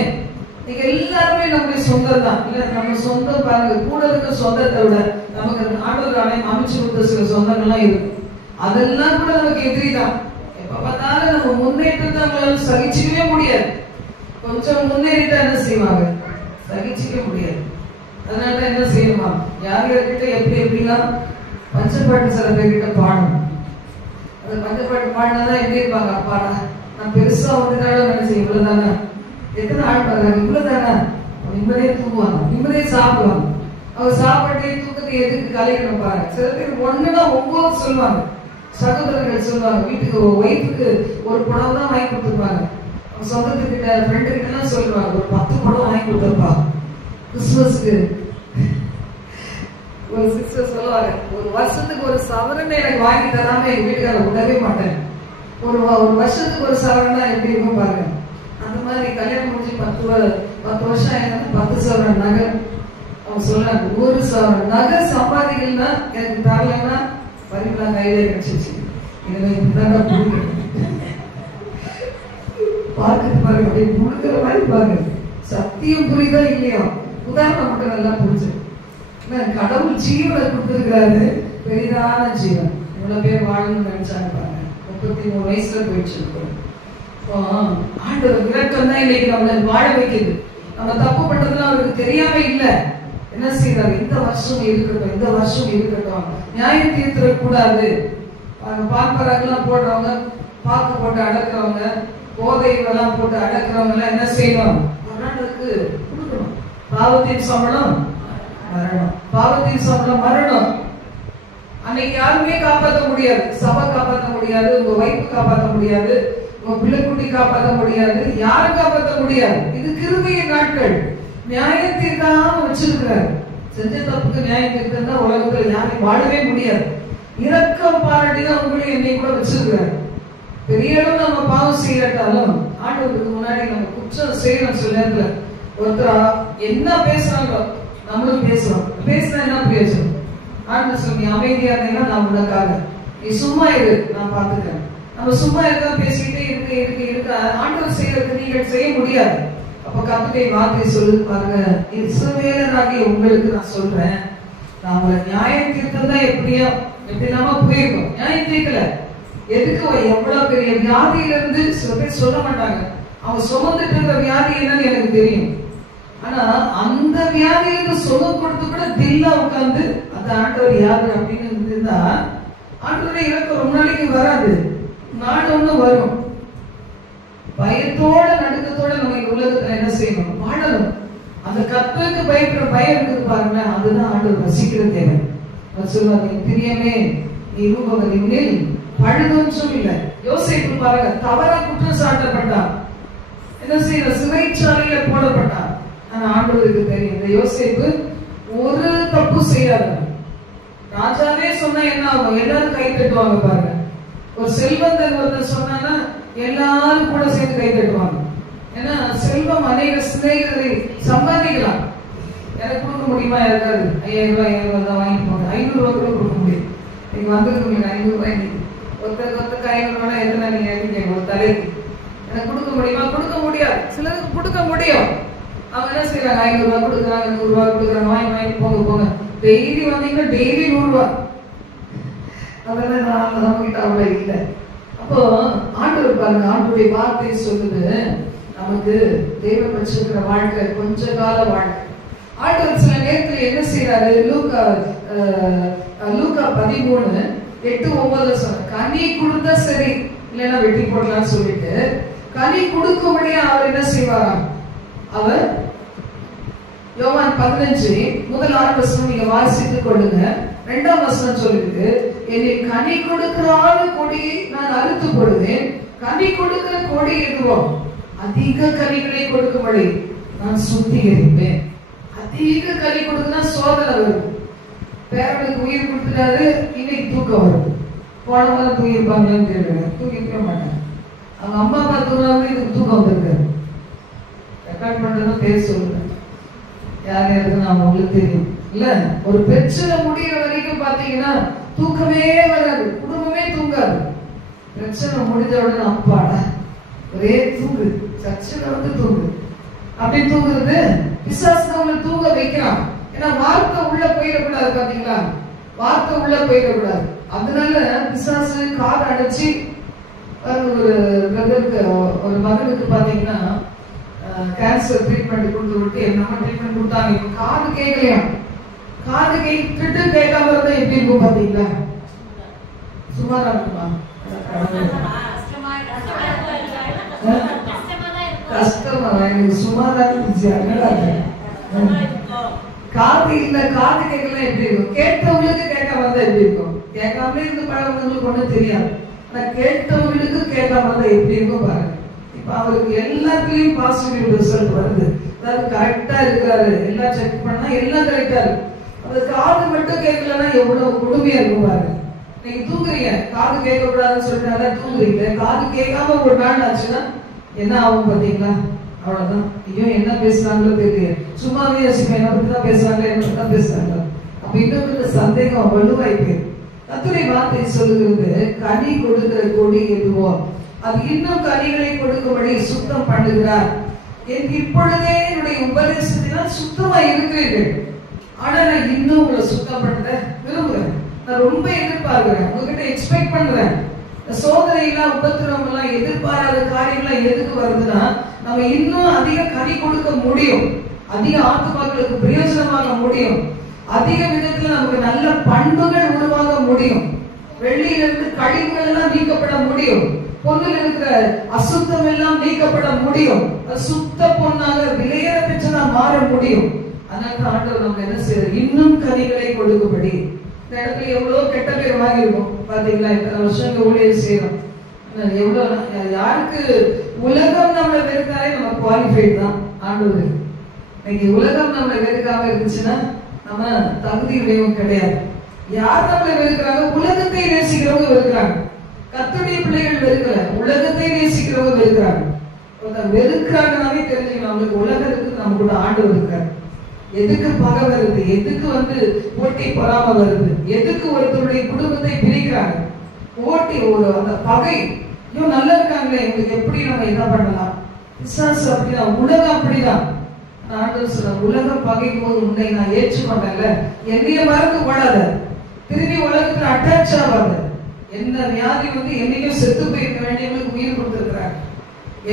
நீங்க எல்லாருமே நம்முடைய சொந்தம் தான். இல்ல நம்ம சொந்தம் பாருங்க, கூட இருக்க சொந்தத்தை விட நமக்கு ஆண்டவர் அமைச்சு கொடுத்த சில சொந்தங்கள்லாம் இருக்கு. அதெல்லாம் கூட நமக்கு எதிரிதான். எப்ப பார்த்தாலும் நம்ம முன்னேற்றத்தை அவங்களால சகிச்சுக்கவே முடியாது. கொஞ்சம் முன்னேறிட்டா என்ன செய்வாங்க? சகிச்சுக்க முடியாது. அதனால என்ன செய்யணுமா? யார்கிட்ட எப்படிலாம் பஞ்சப்பாட்டு சில பேர்கிட்ட பாடணும். அந்த பஞ்சப்பாட்டு பாடினாதான் எப்படி இருப்பாங்க? அப்பாடா, நான் பெருசா வந்துட்டாலும் என்ன செய்ய, இவ்வளவுதானே, எத்தனை ஆள் பாருங்க, இவ்வளவுதானே, நிம்மதியே தூங்குவாங்க, நிம்மதியே சாப்பிடுவாங்க. அவங்க சாப்பாட்டே தூக்கத்தை எதுக்கு கலைக்கணும் பாருங்க. சில பேர் 1-9 சொல்லுவாங்க. சகோதரர்கள் சொல்லுவாங்க, வீட்டுக்கு ஒய்ஃபுக்கு ஒரு புடவை தான் வாங்கி கொடுத்துருப்பாங்க. அவங்க சொந்தத்துக்கிட்ட ஃப்ரெண்டு கிட்ட எல்லாம் சொல்லுவாங்க, ஒரு 10 புடவை வாங்கி கொடுத்துருப்பா கிறிஸ்துமஸ்க்கு. ஒரு சிஸ்டர் சொல்லுவாங்க, ஒரு வருஷத்துக்கு ஒரு சவரன் எனக்கு வாங்கி தராம எங்க வீட்டுக்கார விடவே மாட்டேன். ஒரு வருஷத்துக்கு ஒரு சவரன் தான் எப்படி இருக்கும் பாருங்க. அந்த மாதிரி கல்யாணம் முடிஞ்சு 10 வருஷம் ஆயிரம் 10 சவரன் நகை. அவங்க சொல்றாங்க, ஒரு சவரன் நகை சம்பாதிக்கலன்னா எனக்கு தரலன்னா பரிபலா கையிலே கிடைச்சிச்சு. இதுல இப்படிதான் புரியுது. பார்க்குது பாருங்க, அப்படியே முழுக்கிற மாதிரி பாருங்க. சத்தியம் புரியுதா இல்லையா? உதாரணம் மட்டும் நல்லா புரிஞ்சு. கடவுள் ஜீவனை கொடுத்திருக்கிறாரு, பெரிதான ஜீவன். இவ்வளவு பேர் வாழணும்னு நினைச்சாங்க பாருங்க. 33 வயசுல போயிடுச்சு. ஆண்டவர் விரட்டம் தான் இன்னைக்கு நம்மளை வாழ வைக்குது. நம்ம தப்பு பண்றதுலாம் அவருக்கு தெரியாம இல்ல. என்ன செய்யறாரு? இந்த வருஷம் இருக்கட்டும், இந்த வருஷம் இருக்கட்டும், நியாயம் தீர்த்துட கூடாது. பார்ப்பராக்கெல்லாம் போடுறவங்க, பாக்கு போட்டு அடக்குறவங்க, போதைவெல்லாம் போட்டு அடக்குறவங்க எல்லாம் என்ன செய்யணும்? மரணத்துக்கு கொடுக்கணும். பாவத்தின் சம்பளம் மரணம், பாவத்தின் சம்பளம் மரணம். அன்னைக்கு யாருமே காப்பாற்ற முடியாது. சபை காப்பாற்ற முடியாது, உங்க வைப்பு காப்பாற்ற முடியாது, உங்க பிள்ளைக்குட்டி காப்பாற்ற முடியாது, யாரும் காப்பாற்ற முடியாது. இது கிருபையின் நாட்கள். நியாயத்திற்காக வச்சிருக்கிறார். செஞ்ச தப்புக்கு நியாயத்திற்கு தான் உலகத்தில் யாரையும் வாழவே முடியாது. இரக்கம் பாராட்டிதான் உங்களையும் என்னை கூட வச்சிருக்கிறார். பெரிய அளவு நம்ம பாவம் செய்யட்டாலும் ஆண்டவருக்கு முன்னாடி நம்ம குற்றம் செய்யணும். சில நேரத்துல ஒருத்தர் என்ன பேசுறாங்களோ நம்மளும் பேசுறோம். பேசினா என்ன பிரயோஜனம்? ஆண்டவர் சொல்லி அமைதியா இருந்தீங்கன்னா நான் உனக்காக, நீ சும்மா இரு, நான் பாத்துக்கிறேன். நம்ம சும்மா இருக்கா பேசிக்கிட்டே இருக்க ஆண்டவர் செய்யறதுக்கு நீங்கள் செய்ய முடியாது. அப்ப கர்த்தருடைய வார்த்தை சொல்லு பாருங்க, இஸ்ரவேலராகிய உங்களுக்கு நான் சொல்றேன், நான் உங்களை நியாயம் தீர்த்தா எப்படி நாம போயிருக்கோம். நியாயம் தீர்க்கல. எதுக்கு? எவ்வளவு பெரிய வியாதியில இருந்து சில பேர் சொல்ல மாட்டாங்க. அவங்க சுமந்துட்டு இருக்கிற வியாதி என்னன்னு எனக்கு தெரியும். ஆனா அந்த வியாதியிலிருந்து சுகம் கொடுத்து கூட தில்லா உட்கார்ந்து அந்த ஆண்டவர் யாரு அப்படின்னு இருந்தா ஆண்டவரை இறக்க ரொம்ப நாளைக்கு வராது, நாடு ஒண்ணு வரும். பயத்தோட நடுக்கத்தோட நம்ம இந்த உலகத்துல என்ன செய்யணும்? வாழணும். அந்த கர்த்தருக்கு பயப்படுற பயம் இருக்குது பாருங்க, அதுதான் ஆண்டவர் ரசிக்கிற தேவை. சொல்லுவாங்க, என் பிரியமே நீ ரூபவதில் பழுதும் இல்லை. யோசேப்பு பாருங்க, தவறா குற்றம் சாட்டப்பட்டான், என்ன செய்யற சிறைச்சாலையில போடப்பட்டான். ஆனா ஆண்டவருக்கு தெரியும் இந்த யோசேப்பு ஒரு தப்பு செய்யாத. ராஜாவே சொன்னா என்ன ஆகும்? எல்லாரும் கை தட்டுவாங்க பாருங்க. ஒரு செல்வந்தன் ஒருத்தர் சொன்னா எல்லாரும் கூட சேர்ந்து கை தட்டுவாங்க. ஏன்னா செல்வம் அநேக சிநேகிதரை சம்பாதிக்கலாம். எனக்கு கொடுக்க முடியுமா? இருக்காது. 5000 ரூபாய் தான் வாங்கி போங்க. 500 ரூபாய் கூட கொடுக்க முடியும். நீங்க வந்துருக்கீங்க 500 ரூபாய், ஒருத்தருக்கு 500 ரூபாய் எத்தனை நீங்க எடுத்தீங்க ஒரு தலைக்கு? எனக்கு கொடுக்க முடியுமா? கொடுக்க முடியாது. சிலருக்கு கொடுக்க முடியும். அவங்க என்ன செய்யறாங்க? 500 ரூபாய் கொடுக்குறாங்க, 100 ரூபாய் கொடுக்குறாங்க, வாங்கி போங்க போங்க. டெய்லி வந்தீங்கன்னா டெய்லி 100 ரூபாய். அதெல்லாம் நம்ம கிட்ட அவ்வளவு இல்லை. அப்போ ஆண்டவர் பாருங்க, ஆண்டவருடைய வார்த்தை சொல்லுது நமக்கு தேவன் வச்சிருக்கிற வாழ்க்கை கொஞ்ச கால வாழ்க்கை. ஆண்டவர் சில நேரத்தில் என்ன செய்யறாரு? லூக்கா 13:8-9 சொன்ன கனி கொடுத்தா சரி, இல்லைன்னா வெட்டி போடலாம்னு சொல்லிட்டு கனி கொடுக்கும்படியா அவர் என்ன செய்வாராம்? அவர் யோவான் 15:6 நீங்க வாசித்துக் கொள்ளுங்க. 2 சொல்லிருக்கு, என்னில் கனி கொடுக்கிற ஆளு கொடியை நான் அறுத்து போடுவேன், கனி கொடுக்கிற கொடி எதுவோ அதிக கனிகளை கொடுக்கும்படி நான் சுத்திகரிப்பேன். அதிக கனி கொடுக்குன்னா சோதனை வரும். பேரனுக்கு உயிர் கொடுத்துட்டாரு, இன்னைக்கு தூக்கம் வரும். போன வாரம் தூங்கிருப்பாங்கன்னு கேளுங்க, தூங்கிருக்க மாட்டாங்க. அவங்க அம்மா அப்பா தூங்காம இதுக்கு தூக்கம் வந்திருக்காரு. ரெக்கார்ட் பண்றதும் பேர் சொல்லுங்க, யார் யாருக்குன்னு அவங்களுக்கு தெரியும் இல்ல. ஒரு பிரச்சனை முடிகிற வரைக்கும் பாத்தீங்கன்னா தூக்கமே வராது, குடும்பமே தூங்காது. பிரச்சனை முடிஞ்ச உடனே அப்பாடா ஒரே தூங்கு, சர்ச்சில் வந்து தூங்கு. அப்படி தூங்குறது பிசாசு நம்மளை தூங்க வைக்கிறான். ஏன்னா வார்த்தை உள்ள போயிடக்கூடாது. பாத்தீங்களா, வார்த்தை உள்ள போயிடக்கூடாது. அதனால பிசாசு காது அடைச்சி ஒரு பிரதருக்கு, ஒரு மகனுக்கு பாத்தீங்கன்னா கேன்சர் ட்ரீட்மெண்ட் கொடுத்து விட்டு நம்ம ட்ரீட்மெண்ட் கொடுத்தாங்க. இப்ப காது கேட்கலையா? காது கேட்டுட்டு கேட்காம இருந்தா எப்படி இருக்கும் பாத்தீங்களா? சுமாரா இருக்குமா? கஷ்டமா? எனக்கு சுமாரா இருந்துச்சு. காது இல்ல, காது கேட்கல எப்படி இருக்கும்? கேட்டவங்களுக்கு கேட்காம இருந்தா எப்படி இருக்கும்? கேட்காமலே இருந்து பழகிறவங்களுக்கு ஒண்ணும் தெரியாது. ஆனா கேட்டவங்களுக்கு கேட்காம இருந்தா எப்படி இருக்கும் பாருங்க. இப்ப அவருக்கு எல்லாத்துலயும் பாசிட்டிவ் ரிசல்ட் வருது. அதாவது கரெக்டா இருக்கிறாரு, எல்லாம் செக் பண்ணா எல்லாம் கரெக்டா இருக்கு. அந்த காது மட்டும் கேட்கலன்னா எவ்வளவு கொடுமையா இருக்கும் பாருங்க. நீங்க தூங்குறீங்க, காது கேட்க கூடாதுன்னு சொல்லிட்டு தூங்குறீங்க, காது கேட்காம ஒரு நாள் ஆச்சுன்னா என்ன ஆகும் பாத்தீங்களா? அவ்வளவுதான். ஐயோ என்ன பேசுறாங்களோ தெரியல, சும்மாவே யோசிப்பேன், என்ன பத்தி தான் பேசுறாங்க, என்ன பத்தி தான் பேசுறாங்க. அப்ப இன்னொரு சந்தேகம் வலுவாய் போயிருக்கு. கர்த்தருடைய வார்த்தை சொல்லுகிறது, கனி கொடுக்கிற கொடி எதுவோ அது இன்னும் கனிகளை கொடுக்கும்படி சுத்தம் பண்ணுகிறார். இப்பொழுதே என்னுடைய உபதேசத்தினால் சுத்தமா இருக்கிறீர்கள், ஆனா நான் இன்னும் உங்களை சுத்தம் பண்ண விரும்புறேன். நான் ரொம்ப எதிர்பார்க்கிறேன், உங்ககிட்ட எக்ஸ்பெக்ட் பண்றேன். சோதனை எல்லாம், உபத்திரவம் எல்லாம், எதிர்பாராத காரியங்கள்லாம் எதுக்கு வருதுன்னா நம்ம இன்னும் அதிக கனி கொடுக்க முடியும், அதிக ஆத்துமாக்களுக்கு பிரயோஜனமாக முடியும், அதிக விதத்துல நமக்கு நல்ல பண்புகள் உருவாக முடியும், வெள்ளியிலிருந்து கழிவுகள் எல்லாம் நீக்கப்பட முடியும், பொண்ணில் இருக்கிற அசுத்தம் எல்லாம் நீக்கப்பட முடியும், சுத்த பொண்ணாக விலையேற பெற்றதா மாற முடியும். அதனால ஆண்டவர் நம்ம என்ன செய்யறது? இன்னும் கனிகளை கொடுக்கும்படி. இந்த இடத்துல எவ்வளவு கெட்ட பேர் வாங்கிருக்கோம் பாத்தீங்களா? இத்தனை வருஷம் ஊழியர் செய்யறோம். எவ்வளவு யாருக்கு உலகம் நம்மளை வெறுத்தாலே நம்ம குவாலிஃபைட் தான் ஆண்டவர். இன்னைக்கு உலகம் நம்மளை வெறுக்காம இருந்துச்சுன்னா நம்ம தகுதியுடையவும் கிடையாது. யார் நம்மளை வெறுக்கிறாங்க? உலகத்தை நேசிக்கிறவங்க வெறுக்கிறாங்க. கர்த்தருடைய பிள்ளைகள் வெறுக்கல, உலகத்தை நேசிக்கிறவங்க வெறுக்கிறாங்க. வெறுக்கிறாங்கன்னாவே தெரிஞ்சுக்கணும், அவங்களுக்கு உலகத்துக்கு நம்ம கூட ஆண்டவர் இருக்காரு. எதுக்கு பகை வருது? எதுக்கு போட்டி பொறாம வருது? எதுக்கு ஒருத்தருடைய குடும்பத்தை பிரிக்கிறாங்க? போட்டி, ஒரு அந்த பகை. இன்னும் நல்லா இருக்காங்களே, இவங்களுக்கு எப்படி நம்ம என்ன பண்ணலாம்? பிசாசு அப்படிதான், உலகம் அப்படிதான். ஆண்டவர் சொல்ற, உலகம் பகைக்கும் போது உன்னை நான் ஏற்றுக்கொண்டேன்ல, என்னைய மறந்து போடாத, திரும்பி உலகத்துல அட்டாச் ஆகாத. என்ன வியாதி என்னைக்கும் செத்து போயிருக்க வேண்டியவங்களுக்கு உயிர் கொடுத்திருக்கிறாங்க,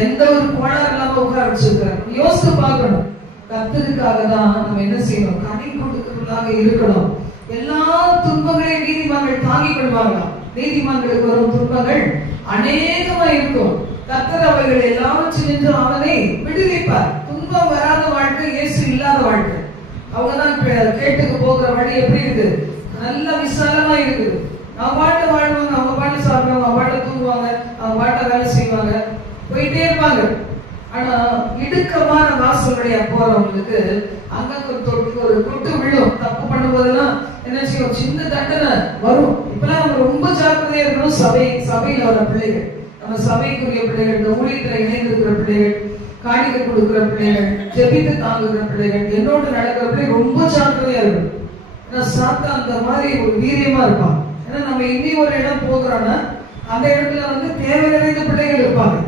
எந்த ஒரு கோளாறு இல்லாம உட்கார வச்சிருக்கிறாங்க. யோசித்து பார்க்கணும். கர்த்தருக்காக தான் நம்ம என்ன செய்யணும்? கனி கொடுக்கிறவர்களாக இருக்கணும். எல்லா துன்பங்களையும் நீதிமான்கள் தாங்கிக் கொள்வாங்களாம். நீதிமான்களுக்கு வரும் துன்பங்கள் அநேகமா இருக்கும். கர்த்தர் அவர்கள் எல்லாவற்றிலிருந்து அவனை விடுவிப்பார். துன்பம் வராத வாழ்க்கை இயேசு இல்லாத வாழ்க்கை. அவங்கதான் கேட்டுக்கு போகிற வழி எப்படி இருக்கு? நல்ல விசாலமா இருக்குது. அவங்க பாட்டு வாழ்வாங்க, அவங்க பாட்டு சாப்பிடுவாங்க, அவங்க பாட்டு தூங்குவாங்க, அவங்க பாட்டை வேலை செய்வாங்க, போயிட்டே இருப்பாங்க. ஆனா இடுக்கமான வாசலுடைய போறவங்களுக்கு அங்க ஒரு தொட்டு விழும். தப்பு பண்ணும்போதெல்லாம் என்ன செய்யும்? சின்ன தண்டனை வரும். இப்பெல்லாம் நம்ம ரொம்ப ஜாக்கிரதையா இருக்கணும். சபையில வர பிள்ளைகள், நம்ம சபைக்குரிய பிள்ளைகள், இந்த ஊழியத்துல இணைந்திருக்கிற பிள்ளைகள், காணிக்கை கொடுக்கிற பிள்ளைகள், ஜெபித்து தாங்குகிற பிள்ளைகள், என்னோடு நடக்கிற பிள்ளைகள் ரொம்ப ஜாக்கிரதையா இருக்கணும். ஏன்னா சாத்தா அந்த மாதிரி ஒரு வீரியமா இருப்பான். ஏன்னா நம்ம இனி ஒரு இடம் போகிறோம்னா அந்த இடத்துல வந்து தேவை நிறைந்த பிள்ளைகள் இருப்பாங்க.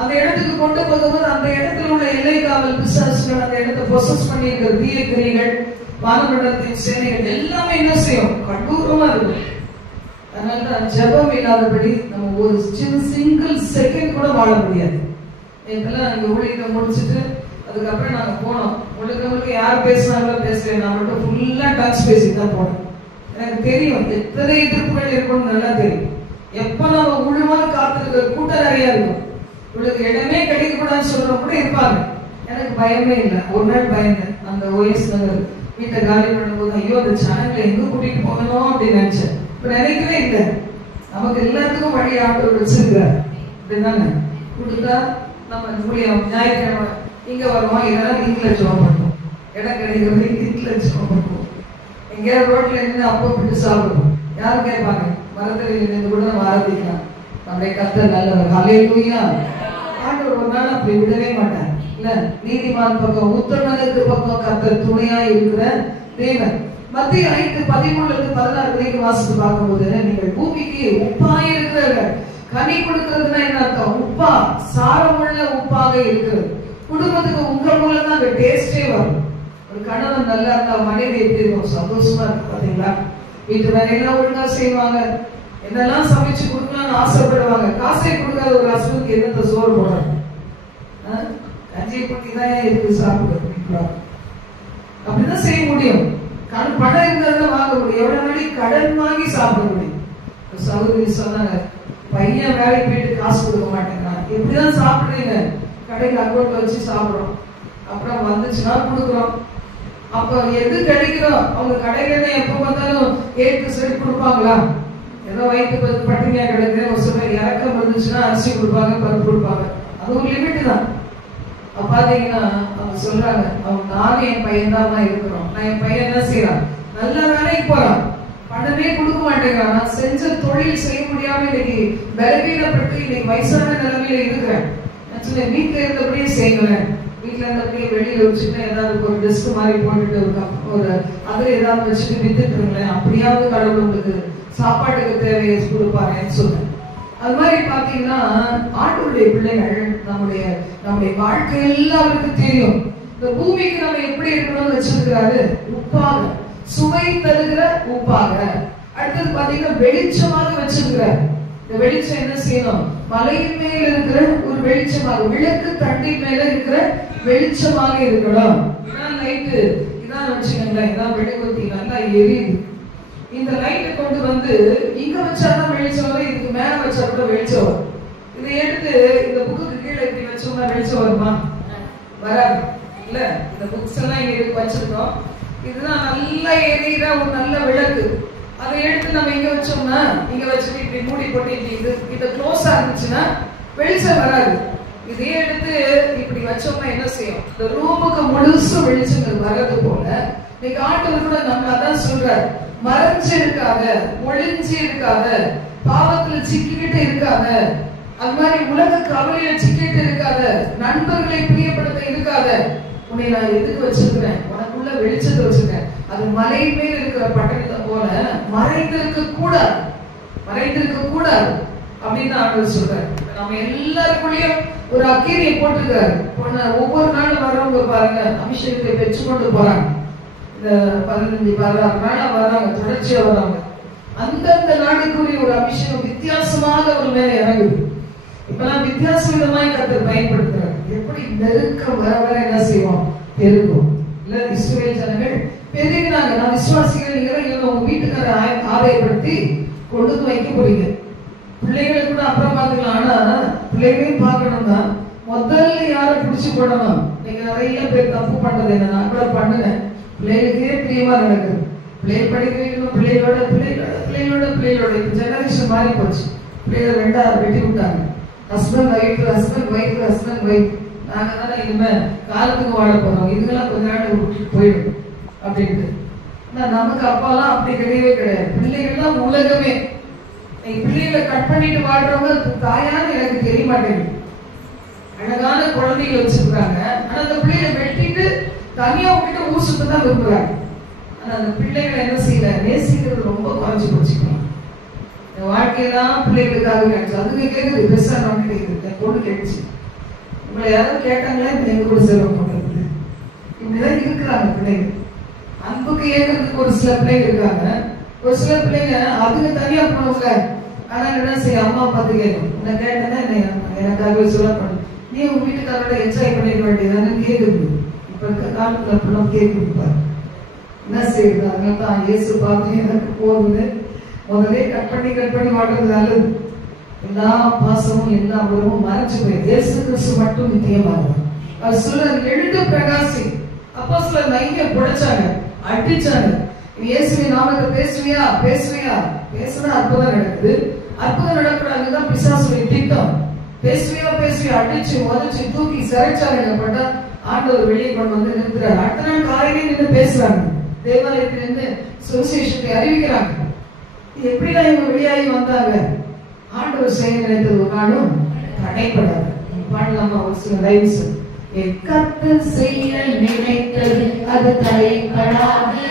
அந்த இடத்துக்கு கொண்டு போகும்போது அந்த இடத்துல உள்ள எல்லை காவல் பிசாசுகள் அந்த இடத்தை பொசஸ் பண்ணி இருக்கிற தீய கிரிகள், வானமண்டலத்தின் சேனைகள் எல்லாமே என்ன செய்யும்? கடூரமா இருக்கும். அதனாலதான் ஜெபம் இல்லாதபடி நம்ம ஒரு சிங்கிள் செகண்ட் கூட வாழ முடியாது. இப்பெல்லாம் நாங்க ஊழியத்தை முடிச்சுட்டு அதுக்கப்புறம் நாங்க போனோம். முழுக்க யார் பேசினாங்களோ பேசல, நான் மட்டும் ஃபுல்லா டச் பேசிட்டு தான் போனோம். எனக்கு தெரியும் எத்தனை எதிர்ப்புகள் இருக்கும்னு நல்லா தெரியும். எப்ப நம்ம முழுவா காத்திருக்கிற கூட்டம் நிறைய இருக்கும். உங்களுக்கு இடமே கிடைக்க கூடாதுன்னு சொல்றவங்க கூட இருப்பாங்க. எனக்கு பயமே இல்லை. ஒரு நாள் பயந்தேன். அந்த ஓஎஸ் நகர் வீட்டை காலி பண்ணும்போது ஐயோ அந்த சேனல்ல எங்க கூட்டிட்டு போகணும் அப்படின்னு நினைச்சேன். இப்ப நினைக்கவே இல்லை. நமக்கு எல்லாத்துக்கும் வழி ஆட்டோர் வச்சிருக்காரு. அப்படிதாங்க கொடுத்தா நம்ம மூலியம் ஞாயிற்றுக்கிழமை இங்க வருவோம். இதெல்லாம் வீட்டுல ஜோம் பண்ணுவோம். இடம் கிடைக்கிறது வீட்டுல ஜோம் பண்ணுவோம். எங்கேயாவது ரோட்ல இருந்து அப்போ விட்டு சாப்பிடுவோம். யாரும் கேட்பாங்க மரத்தில் இருந்து கூட நம்ம ஆரம்பிக்கலாம். நம்முடைய கர்த்தர் நல்லவர். ஹல்லேலூயா. ஆண்டவர் ஒரு நாள் அப்படி விடவே மாட்டார். இல்ல நீதிமான் பக்கம் உத்தமனுக்கு பக்கம் கர்த்தர் துணையா இருக்கிற தேவன். மத்திய 5:13-16 வாசித்து பார்க்கும்போது நீங்கள் பூமிக்கு உப்பாய் இருக்கிறார்கள். கனி கொடுக்கிறதுனா என்ன அர்த்தம்? உப்பா, சாரமுள்ள உப்பாக இருக்கிறது. குடும்பத்துக்கு உங்க மூலம் தான் அந்த டேஸ்டே வரும். ஒரு கணவன் நல்லா இருந்தா மனைவி எப்படி இருக்கும்? சந்தோஷமா இருக்கு. பாத்தீங்களா? வீட்டு வேலையெல்லாம் ஒழுங்கா செய்வாங்க, என்னெல்லாம் சமைச்சு கொடுக்கலாம்னு ஆசைப்படுவாங்க. காசை கொடுக்காத ஒரு ஹஸ்பண்டுக்கு என்னத்த சோறு போடுறாங்க? கஞ்சியை குட்டி தான் இருக்கு சாப்பிட. அப்படிதான் செய்ய முடியும். பணம் இருந்தாலும் வாங்க முடியும். எவ்வளவு நாளைக்கு கடன் வாங்கி சாப்பிட முடியும்? சகோதரி சொன்னாங்க, பையன் வேலைக்கு போயிட்டு காசு கொடுக்க மாட்டேங்கிறான். எப்படிதான் சாப்பிடுறீங்க? கடைக்கு அக்கௌண்ட்ல வச்சு சாப்பிடுறோம். அப்புறம் வந்துச்சுன்னா கொடுக்குறோம். அப்ப எது கிடைக்கிறோம்? அவங்க கடையில எப்ப பார்த்தாலும் ஏற்று சரி கொடுப்பாங்களா? ஏதோ வயிற்று பட்டினியா கிடைக்குது ஒரு சில இறக்கம் வந்துச்சுன்னா அரிசி கொடுப்பாங்க, பருப்பு கொடுப்பாங்க. அது ஒரு லிமிட் தான். பாத்தீங்கன்னா அவங்க சொல்றாங்க, அவங்க நானும் என் பையன் தான் இருக்கிறோம். நான் என் பையன் என்ன செய்யறான்? நல்ல வேலைக்கு போறான், பணமே கொடுக்க மாட்டேங்கிறான். நான் செஞ்ச தொழில் செய்ய முடியாம இன்னைக்கு பலவீனப்பட்டு இன்னைக்கு வயசான நிலைமையில இருக்கிறேன். வீட்டுல இருந்தபடியே செய்யறேன். வீட்டுல இருந்தபடியே வெளியில வச்சுட்டு ஏதாவது ஒரு டெஸ்க் மாதிரி போட்டுட்டு ஒரு அதுல ஏதாவது வச்சுட்டு வித்துட்டு இருங்களேன். அப்படியாவது கடவுள் உங்களுக்கு சாப்பாட்டுக்கு தேவையை கொடுப்பாருன்னு சொன்னேன். அது மாதிரி பாத்தீங்கன்னா ஆண்டவருடைய பிள்ளைகள் நம்முடைய வாழ்க்கை எல்லாருக்கும் தெரியும். இந்த பூமிக்கு நம்ம எப்படி இருக்கணும்னு வச்சிருக்கிறாரு? உப்பாக, சுவை தருகிற உப்பாக. அடுத்தது பாத்தீங்கன்னா வெளிச்சமாக வச்சிருக்கிறார். இந்த வெளிச்சம் என்ன செய்யணும்? மலையின் மேல இருக்கிற ஒரு வெளிச்சமாக, விளக்கு தண்டின் மேல இருக்கிற வெளிச்சமாக இருக்கணும். இதான் லைட்டு, இதான் வச்சுக்கோங்களேன், இதான் மெழுகுவர்த்தி நல்லா எரியுது. இந்த லைட்டை கொண்டு வந்து இங்க வச்சாதான் வெளிச்சம் வரும், இதுக்கு மேல வச்சா கூட வெளிச்சம் வரும். இதை எடுத்து இந்த புக்கு கீழே இப்படி வச்சோம்னா வெளிச்சம் வருமா? வராது. இல்ல இந்த புக்ஸ் எல்லாம் இங்க வச்சிருக்கோம். இதுதான் நல்லா எரியிற ஒரு நல்ல விளக்கு. அதை எடுத்து நம்ம இங்க வச்சோம்னா, இங்க வச்சுட்டு இப்படி மூடி போட்டு இது க்ளோஸா இருந்துச்சுன்னா வெளிச்சம் வராது. இதே எடுத்து இப்படி வச்சோம்னா என்ன செய்யும்? இந்த ரூமுக்கு முழுசு வெளிச்சங்கள் வர்றது போல இன்னைக்கு ஆண்டவர் கூட நம்ம அதான் சொல்றாரு, மறைஞ்சு இருக்காத, ஒளிஞ்சு இருக்காத, பாவத்துல சிக்கிக்கிட்டு இருக்காத, அது மாதிரி உலக கவலையில சிக்கிட்டு இருக்காத, நண்பர்களை பிரியப்படுத்த இருக்காத. உன்னை நான் எதுக்கு வச்சிருக்கிறேன்? உனக்குள்ள வெளிச்சத்தை வச்சிருக்கேன். அது மலை மேல் இருக்கிற பட்டணத்தை போல மறைந்திருக்க கூடாது, மறைந்திருக்க கூடாது அப்படின்னு ஆண்டவர் சொல்றாரு. நம்ம எல்லாருக்குள்ளயும் ஒரு அக்கினியை போட்டிருக்காரு. ஒவ்வொரு நாளும் வர்றவங்க பாருங்க அபிஷேகத்தை பெற்றுக்கொண்டு போறாங்க. இந்த 15-16 நாளா வர்றாங்க, தொடர்ச்சியா வர்றாங்க. அந்தந்த நாடுக்குரிய ஒரு அபிஷேகம் வித்தியாசமாக ஒரு மேல இறங்குது. இப்பெல்லாம் வித்தியாச விதமாய் கர்த்தர் பயன்படுத்துறாரு. எப்படி நெருக்கம் வர வர என்ன செய்வோம்? பெருகும். இல்ல இஸ்ரவேல் ஜனங்கள் பெருகினாங்க. நான் விசுவாசிகள் நீங்க உங்க வீட்டுக்கார ஆதாயப்படுத்தி கொண்டு வந்து வைக்க போறீங்க. பிள்ளைகளை கூட அப்புறம் பார்த்துக்கலாம். ஆனா பிள்ளைகளையும் பார்க்கணும்னா முதல்ல யாரை பிடிச்சு போடணும். நீங்க நிறைய பேர் தப்பு பண்றது என்ன, நான் கூட பண்ணுனேன். பிள்ளைகளுக்கே பிரியமா நடக்குது. பிள்ளைகள் படிக்க வைக்கணும், பிள்ளைகளோட இப்ப ஜெனரேஷன் மாறி போச்சு. பிள்ளைகள் ரெண்டாவது வெட்டி விட்டாங்க. ஹஸ்பண்ட் ஒய்ஃப் நாங்க தானே இனிமே காலத்துக்கு வாழ போறோம், இதுங்கெல்லாம் கொஞ்ச நாள் விட்டுட்டு போயிடும் அப்படின்ட்டு. நமக்கு அப்பாலாம் அப்படி கிடையவே கிடையாது. பிள்ளைகள் தான் உலகமே. பிள்ளைகளை கட் பண்ணிட்டு வாழ்றவங்க தாயான்னு எனக்கு தெரிய மாட்டேங்குது. அழகான குழந்தைகள் வச்சிருக்காங்க, ஆனா அந்த பிள்ளைகளை வெட்டிட்டு தனியா விட்டுட்டு ஊர் சுத்த தான் விரும்புறாங்க. ஆனா அந்த பிள்ளைகளை என்ன செய்யல, நேசிக்கிறது ரொம்ப குறைஞ்சு போச்சுக்கலாம். வாழ்க்கையெல்லாம் பிள்ளைகளுக்காக கிடைச்சு அதுங்க கேட்குது. பெருசா நோக்கி கேட்குது, என் பொண்ணு கேட்டுச்சு. உங்களை யாரும் கேட்டாங்களே எங்க கூட செலவு பண்றது. இப்படிதான் இருக்கிறாங்க பிள்ளைங்க. அன்புக்கு ஏற்கிறதுக்கு ஒரு சில பிள்ளைங்க இருக்காங்க. ஒரு சில பிள்ளைங்க அதுக்கு தனியா போனவங்க. ஆனா என்ன செய்ய, அம்மா பார்த்து கேட்கும். உன்னை கேட்டேன்னா எனக்காகவே சொல்ல பண்ணு, நீ உங்க வீட்டுக்காரோட என்ஜாய் பண்ணிக்க வேண்டியதானு கேட்குது. இப்ப இருக்க காலத்துல அப்படிலாம் கேட்குது. என்ன செய்யுது, அதனால தான் இயேசு பார்த்து எனக்கு போகுது. முதலே கட் பண்ணி வாழ்றது நல்லது. எல்லா பாசமும் எல்லா உறவும் மறைச்சு போய் இயேசு கிறிஸ்து மட்டும் நித்தியமாகும். அவர் சொல்ற எழுந்து பிரகாசி. அப்போ சில நைய புடைச்சாங்க, அடிச்சாங்க. இயேசுவின் நாமத்தை பேசுவியா பேசுனா அற்புதம் நடக்குது. அற்புதம் நடக்கூடாதுதான் பிசாசுடைய திட்டம். பேசுவியா அடிச்சு உதச்சு தூக்கி சிறைச்சாலைப்பட்ட ஆண்டவர் வெளியே கொண்டு வந்து நிறுத்துறாரு. அடுத்த நாள் காலையிலே நின்று பேசுறாங்க, தேவாலயத்தில் நின்று சுவிசேஷத்தை அறிவிக்கிறாங்க. எப்படிதான் இவங்க வெளியாகி வந்தாங்க? ஆண்டவர் செய்ய நினைத்தது ஒரு நாளும் தடைப்படாது. பாடலாமா ஒரு சில லைன்ஸ். கர்த்தர் செய்ய நினைத்தது அது தடைப்படாது.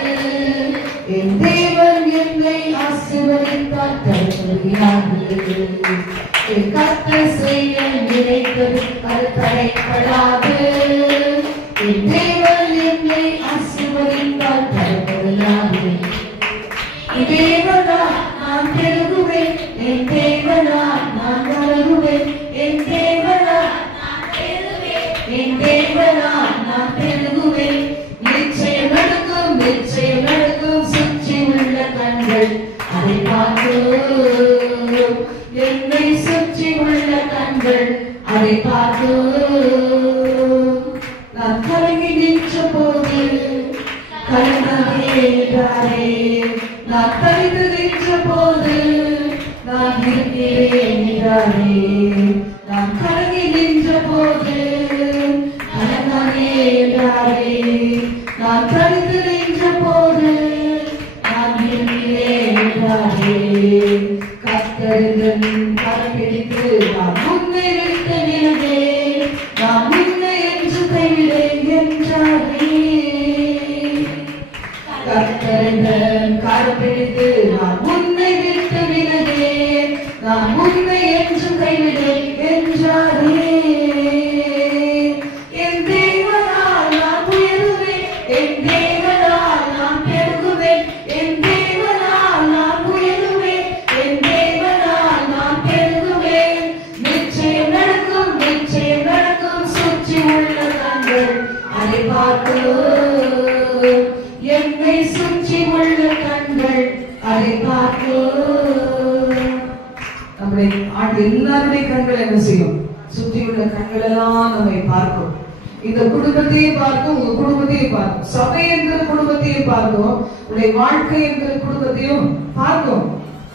என் தேவன் என்னை ஆசீர்வதித்தார் தடைபடாது. என் கர்த்தர் செய்ய நினைத்தது அது தடைப்படாது. என் தேவன் என்னை ஆசீர்வதித்தார் தடைபடாது. தேவனா நான் பெருகுவேன், என் தேவனா நான் வளருவேன், என் தேவனா நான் பெருகுவேன். நிச்சயம் நடக்கும் சுற்றி உள்ள கண்கள் அதை பார்க்கும். என்னை சுற்றி உள்ள கண்கள் அதை பார்க்கும். நான் கலங்கி நின்ற போது கலங்காதே, நான் கலைந்து நின்ற போது நான் இருக்கிறேன் என்றாரே. நான் கலங்கி நின்ற போது கலங்காதே என்றாரே. நான் கலைந்து நின்ற போது நான் இருக்கிறேன் என்றாரே. கர்த்தரின் கரப்பிடித்து நான் முன்னே விட்டு நின்றேன், நான் முன்னே என்று கைவிடேன் என்றாரே. கர்த்தரின் கரப்பிடித்து நான் முன்னே விட்டு விலகேன், நான் முன்னே என்று கைவிடேன் என்றாரே. என் தேவனால் நான் உயருவேன், என் தேவனால் நான் பெருகுவேன், என் தேவனால் நான் உயருவேன், என் தேவனால் நான் பெருகுவேன். நிச்சயம் நடக்கும் சுற்றி உள்ள கண்கள் அதை பார்க்கும். என்னை சுற்றி உள்ள கண்கள் அதை பார்க்கும். நம்முடைய எல்லாருடைய கண்கள் என்ன செய்யும்? சுற்றி உள்ள கண்கள் எல்லாம் நம்மை பார்க்கும். இந்த குடும்பத்தையும் பார்க்கும், உங்க குடும்பத்தையும் பார்க்கும். சபை என்கிற குடும்பத்தையும் பார்க்கும், உடைய வாழ்க்கை என்கிற குடும்பத்தையும் பார்க்கும்.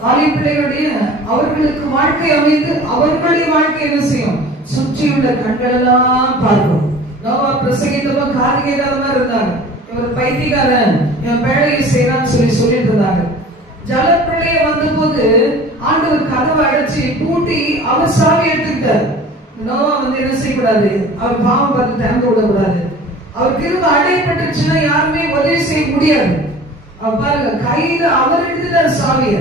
வாலி பிள்ளைகளுடைய அவர்களுக்கு வாழ்க்கை அமைந்து அவர்களுடைய வாழ்க்கை என்ன செய்யும்? சுற்றியுள்ள கண்கள் எல்லாம் பார்க்கும். நோவா பிரசங்கித்தவன் காது கேட்காதமா இருந்தாங்க. இவர் பைத்தியக்காரன், இவன் பேழையை செய்யறான்னு சொல்லிட்டு இருந்தாங்க. ஜலப்பிரளய வந்த போது ஆண்டவர் கதவை அடைச்சி பூட்டி அவர் சாவி எடுத்துக்கிட்டார். நோவா என்ன செய்யக்கூடாது, அவர் பாவம் பார்த்து திறந்து விடக்கூடாது. அவர் கிருபை அடையப்பட்டுச்சுன்னா யாருமே உதவி செய்ய முடியாது. பாருங்க, கையில அவர் எடுத்துட்டார் சாவிய.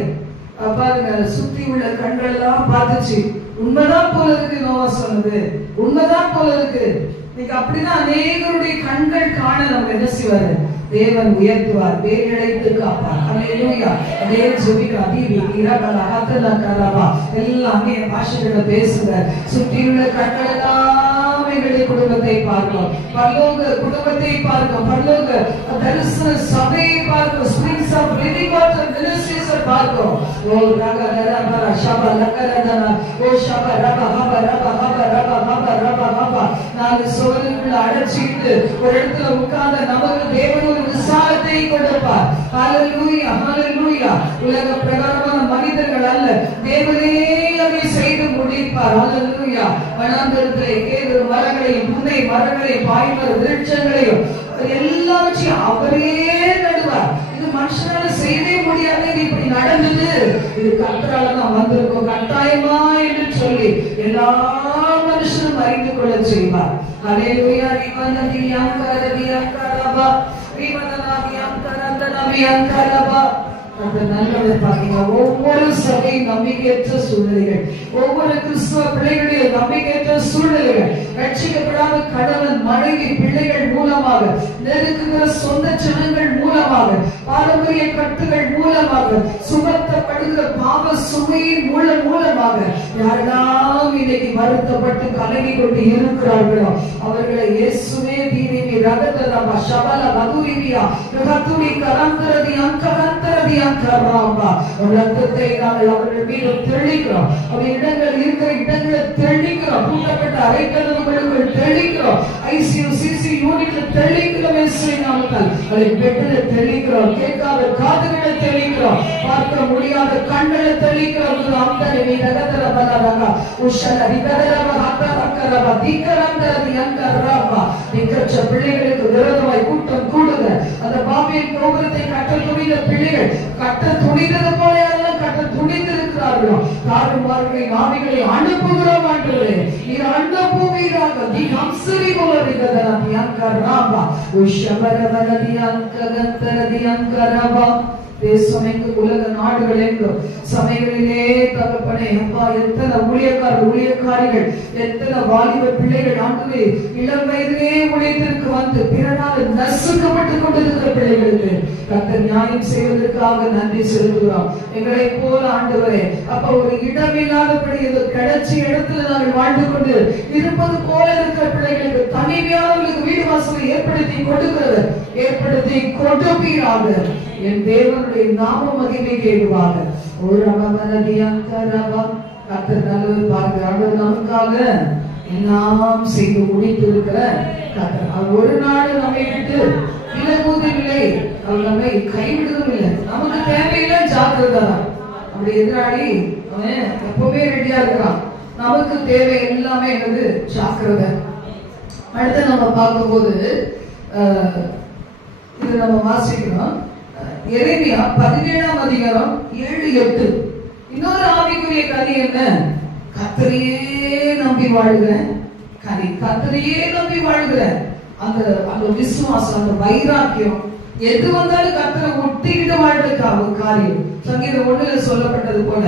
பாருங்க, சுத்தி உள்ள கண்கள் எல்லாம் பார்த்துச்சு. உண்மைதான் போல இருக்கு, நோவா சொன்னது உண்மைதான் போல இருக்கு. இன்னைக்கு அப்படிதான் அநேகருடைய கண்கள் காண நம்ம என்ன செய்வாரு? தேவன் உயர்த்துவார், வேர் இழைத்து காப்பார். அல்லேலூயா. அதே ஜெபிக்கிற அதிவி இரகல ஹத்தல கரபா எல்லாமே பாஷைகள பேசுங்க. சுற்றியுள்ள கண்கள் எல்லாமே தேவனுடைய குடும்பத்தை பார்க்கிறோம், பரலோக குடும்பத்தை பார்க்கிறோம், பரலோக தரிசன சபையை பார்க்கிறோம், Springs of Living Water Ministries பார்க்கிறோம். ஓ ரகரபர ஷப லகரதன ஓ ஷப ரப ஹப ரப ஹப ரப ஹப ரப ஹப நாலு சுவருக்குள்ள அடைச்சிட்டு ஒரு இடத்துல உட்கார்ந்த நமக்கு தேவன் ஒரு விசாலத்தை கொடுப்பார். ஹalleluya ஹalleluya. உலக பிரகாரமான மனிதர்கள் அல்ல, தேவனே அதை செய்து முடிப்பார். ஹalleluya. வனாந்தரத்திலே கேதுரு மரங்களையும் புன்னை மரங்களையும் பாய்மர விருட்சங்களையும் எல்லாவற்றையும் அவரே நடுவார். இது மனுஷனால செய்யவே முடியாது, இது இப்படி நடந்தது, இது கர்த்தரால தான் வந்திருக்கும் கட்டாயமா என்று சொல்லி எல்லா மனுஷனும் அறிந்து கொள்ள செய்வார். ஹalleluya. ரிவனதி அங்கரதி அங்கரபா ரிவனதி அங்கரந்தனவி அங்கரபா. அந்த நல்லதை பாத்தீங்க, ஒவ்வொரு சபை நம்பிக்கையற்ற சூழ்நிலைகள், ஒவ்வொரு கிறிஸ்துவ பிள்ளைகளுடைய நம்பிக்கையற்ற சூழ்நிலைகள், ரட்சிக்கப்படாத கணவன் மனைவி பிள்ளைகள் மூலமாக, நெருங்குகிற சொந்த ஜனங்கள் மூலமாக, பாரம்பரிய கட்டுகள் மூலமாக, சுமத்தப்படுகிற பாவ சுமையின் மூலமாக யாரெல்லாம் இன்னைக்கு வருத்தப்பட்டு கலங்கி கொண்டு இருக்கிறார்களோ அவர்களை இயேசுவே தீவிரி ரகதரபா ஷபல மதுரிவியா ரகதுரி கரந்தரதி அங்கரந்தரதி அங்கராபா. ரத்தத்தை நாங்கள் அவர்கள் மீது தெளிக்கிறோம், அவர் இடங்கள் இருக்கிற இடங்களை தெளிக்கிறோம், பூட்டப்பட்ட அறைகளுக்குள் தெளிக்கிறோம், ஐசியூ சிசி யூனிட்ல தெளிக்கிறோம், இயேசுவின் நாமத்தால் அதை பெட்டில தெளிக்கிறோம், கேட்காத காதுகளை தெளிக்கிறோம், பார்க்க முடியாத கண்களை தெளிக்கிறோம். அந்தரவி ரகதரபலரக உஷல ரிகதரப ஹத்தரக்கரப திகரந்தரதி அங்கராபா. நிக்கச்ச பிள்ளைகளுக்கு விரோதமாய் கூட்டம் கூடுங்க, அந்த பாபியின் கோபுரத்தை கட்ட துணிந்த பிள்ளைகள் கட்ட துணிந்தது போல எல்லாம் கட்ட துணிந்திருக்கிறார்களோ தாழ்மார்களை ஆவிகளை அனுப்புகிறோம் ஆண்டவரே, நீர் அனுப்புவீராக. தி ஹம்சரி போலரிகதரதி அங்கராபா உஷபரபலதி அங்ககந்தரதி அங்கராபா. தேசம் எங்கு, உலக நாடுகள் எங்கு, சபைகளிலே தகப்பனே அப்பா எத்தனை ஊழியக்காரிகள், எத்தனை வாலிப பிள்ளைகள் ஆண்டவரே இளம் வயதிலே ஊழியத்திற்கு வந்து பிறனால் நசுக்கப்பட்டு கொண்டிருக்கிற பிள்ளைகளுக்கு கர்த்தர் நியாயம் செய்வதற்காக நன்றி செலுத்துகிறோம். எங்களை போல ஆண்டவரே அப்ப ஒரு இடமில்லாதபடி இந்த கிடைச்சி இடத்துல நாங்கள் வாழ்ந்து கொண்டு இருப்பது போல இருக்கிற பிள்ளைகளுக்கு தனிமையானவர்களுக்கு வீடு வாசலை ஏற்படுத்தி கொடுப்பீராக. என் தேவனுடைய நாம மகிமை கேடுவாங்க. ஒரு கர்த்தர் நல்லவர் பாருங்க, அவர் நமக்காக எல்லாம் செய்து முடித்து இருக்கிற கர்த்தர். அவர் ஒரு நாள் நம்மை விட்டு விலகுவதில்லை, அவர் நம்மை கைவிடுவதும் இல்லை. நமக்கு தேவையில்லை ஜாக்கிரதா. அப்படி எதிராளி அவன் எப்பவுமே ரெடியா இருக்கிறான். நமக்கு தேவை எல்லாமே என்னது? ஜாக்கிரதை. அடுத்து நம்ம பார்க்கும்போது இது நம்ம வாசிக்கிறோம் எரேமியா 17ஆம் அதிகாரம் 7-8. இன்னொரு ஆவிக்குரிய கதை என்ன? கர்த்தரையே நம்பி வாழ்கிற கதை, கர்த்தரையே நம்பி வாழ்கிற அந்த விசுவாசம், அந்த வைராக்கியம், எது வந்தாலும் கர்த்தரை ஒட்டிக்கிட்டு வாழ்றதுக்காக காரியம். சங்கீதம் 1ல சொல்லப்பட்டது போல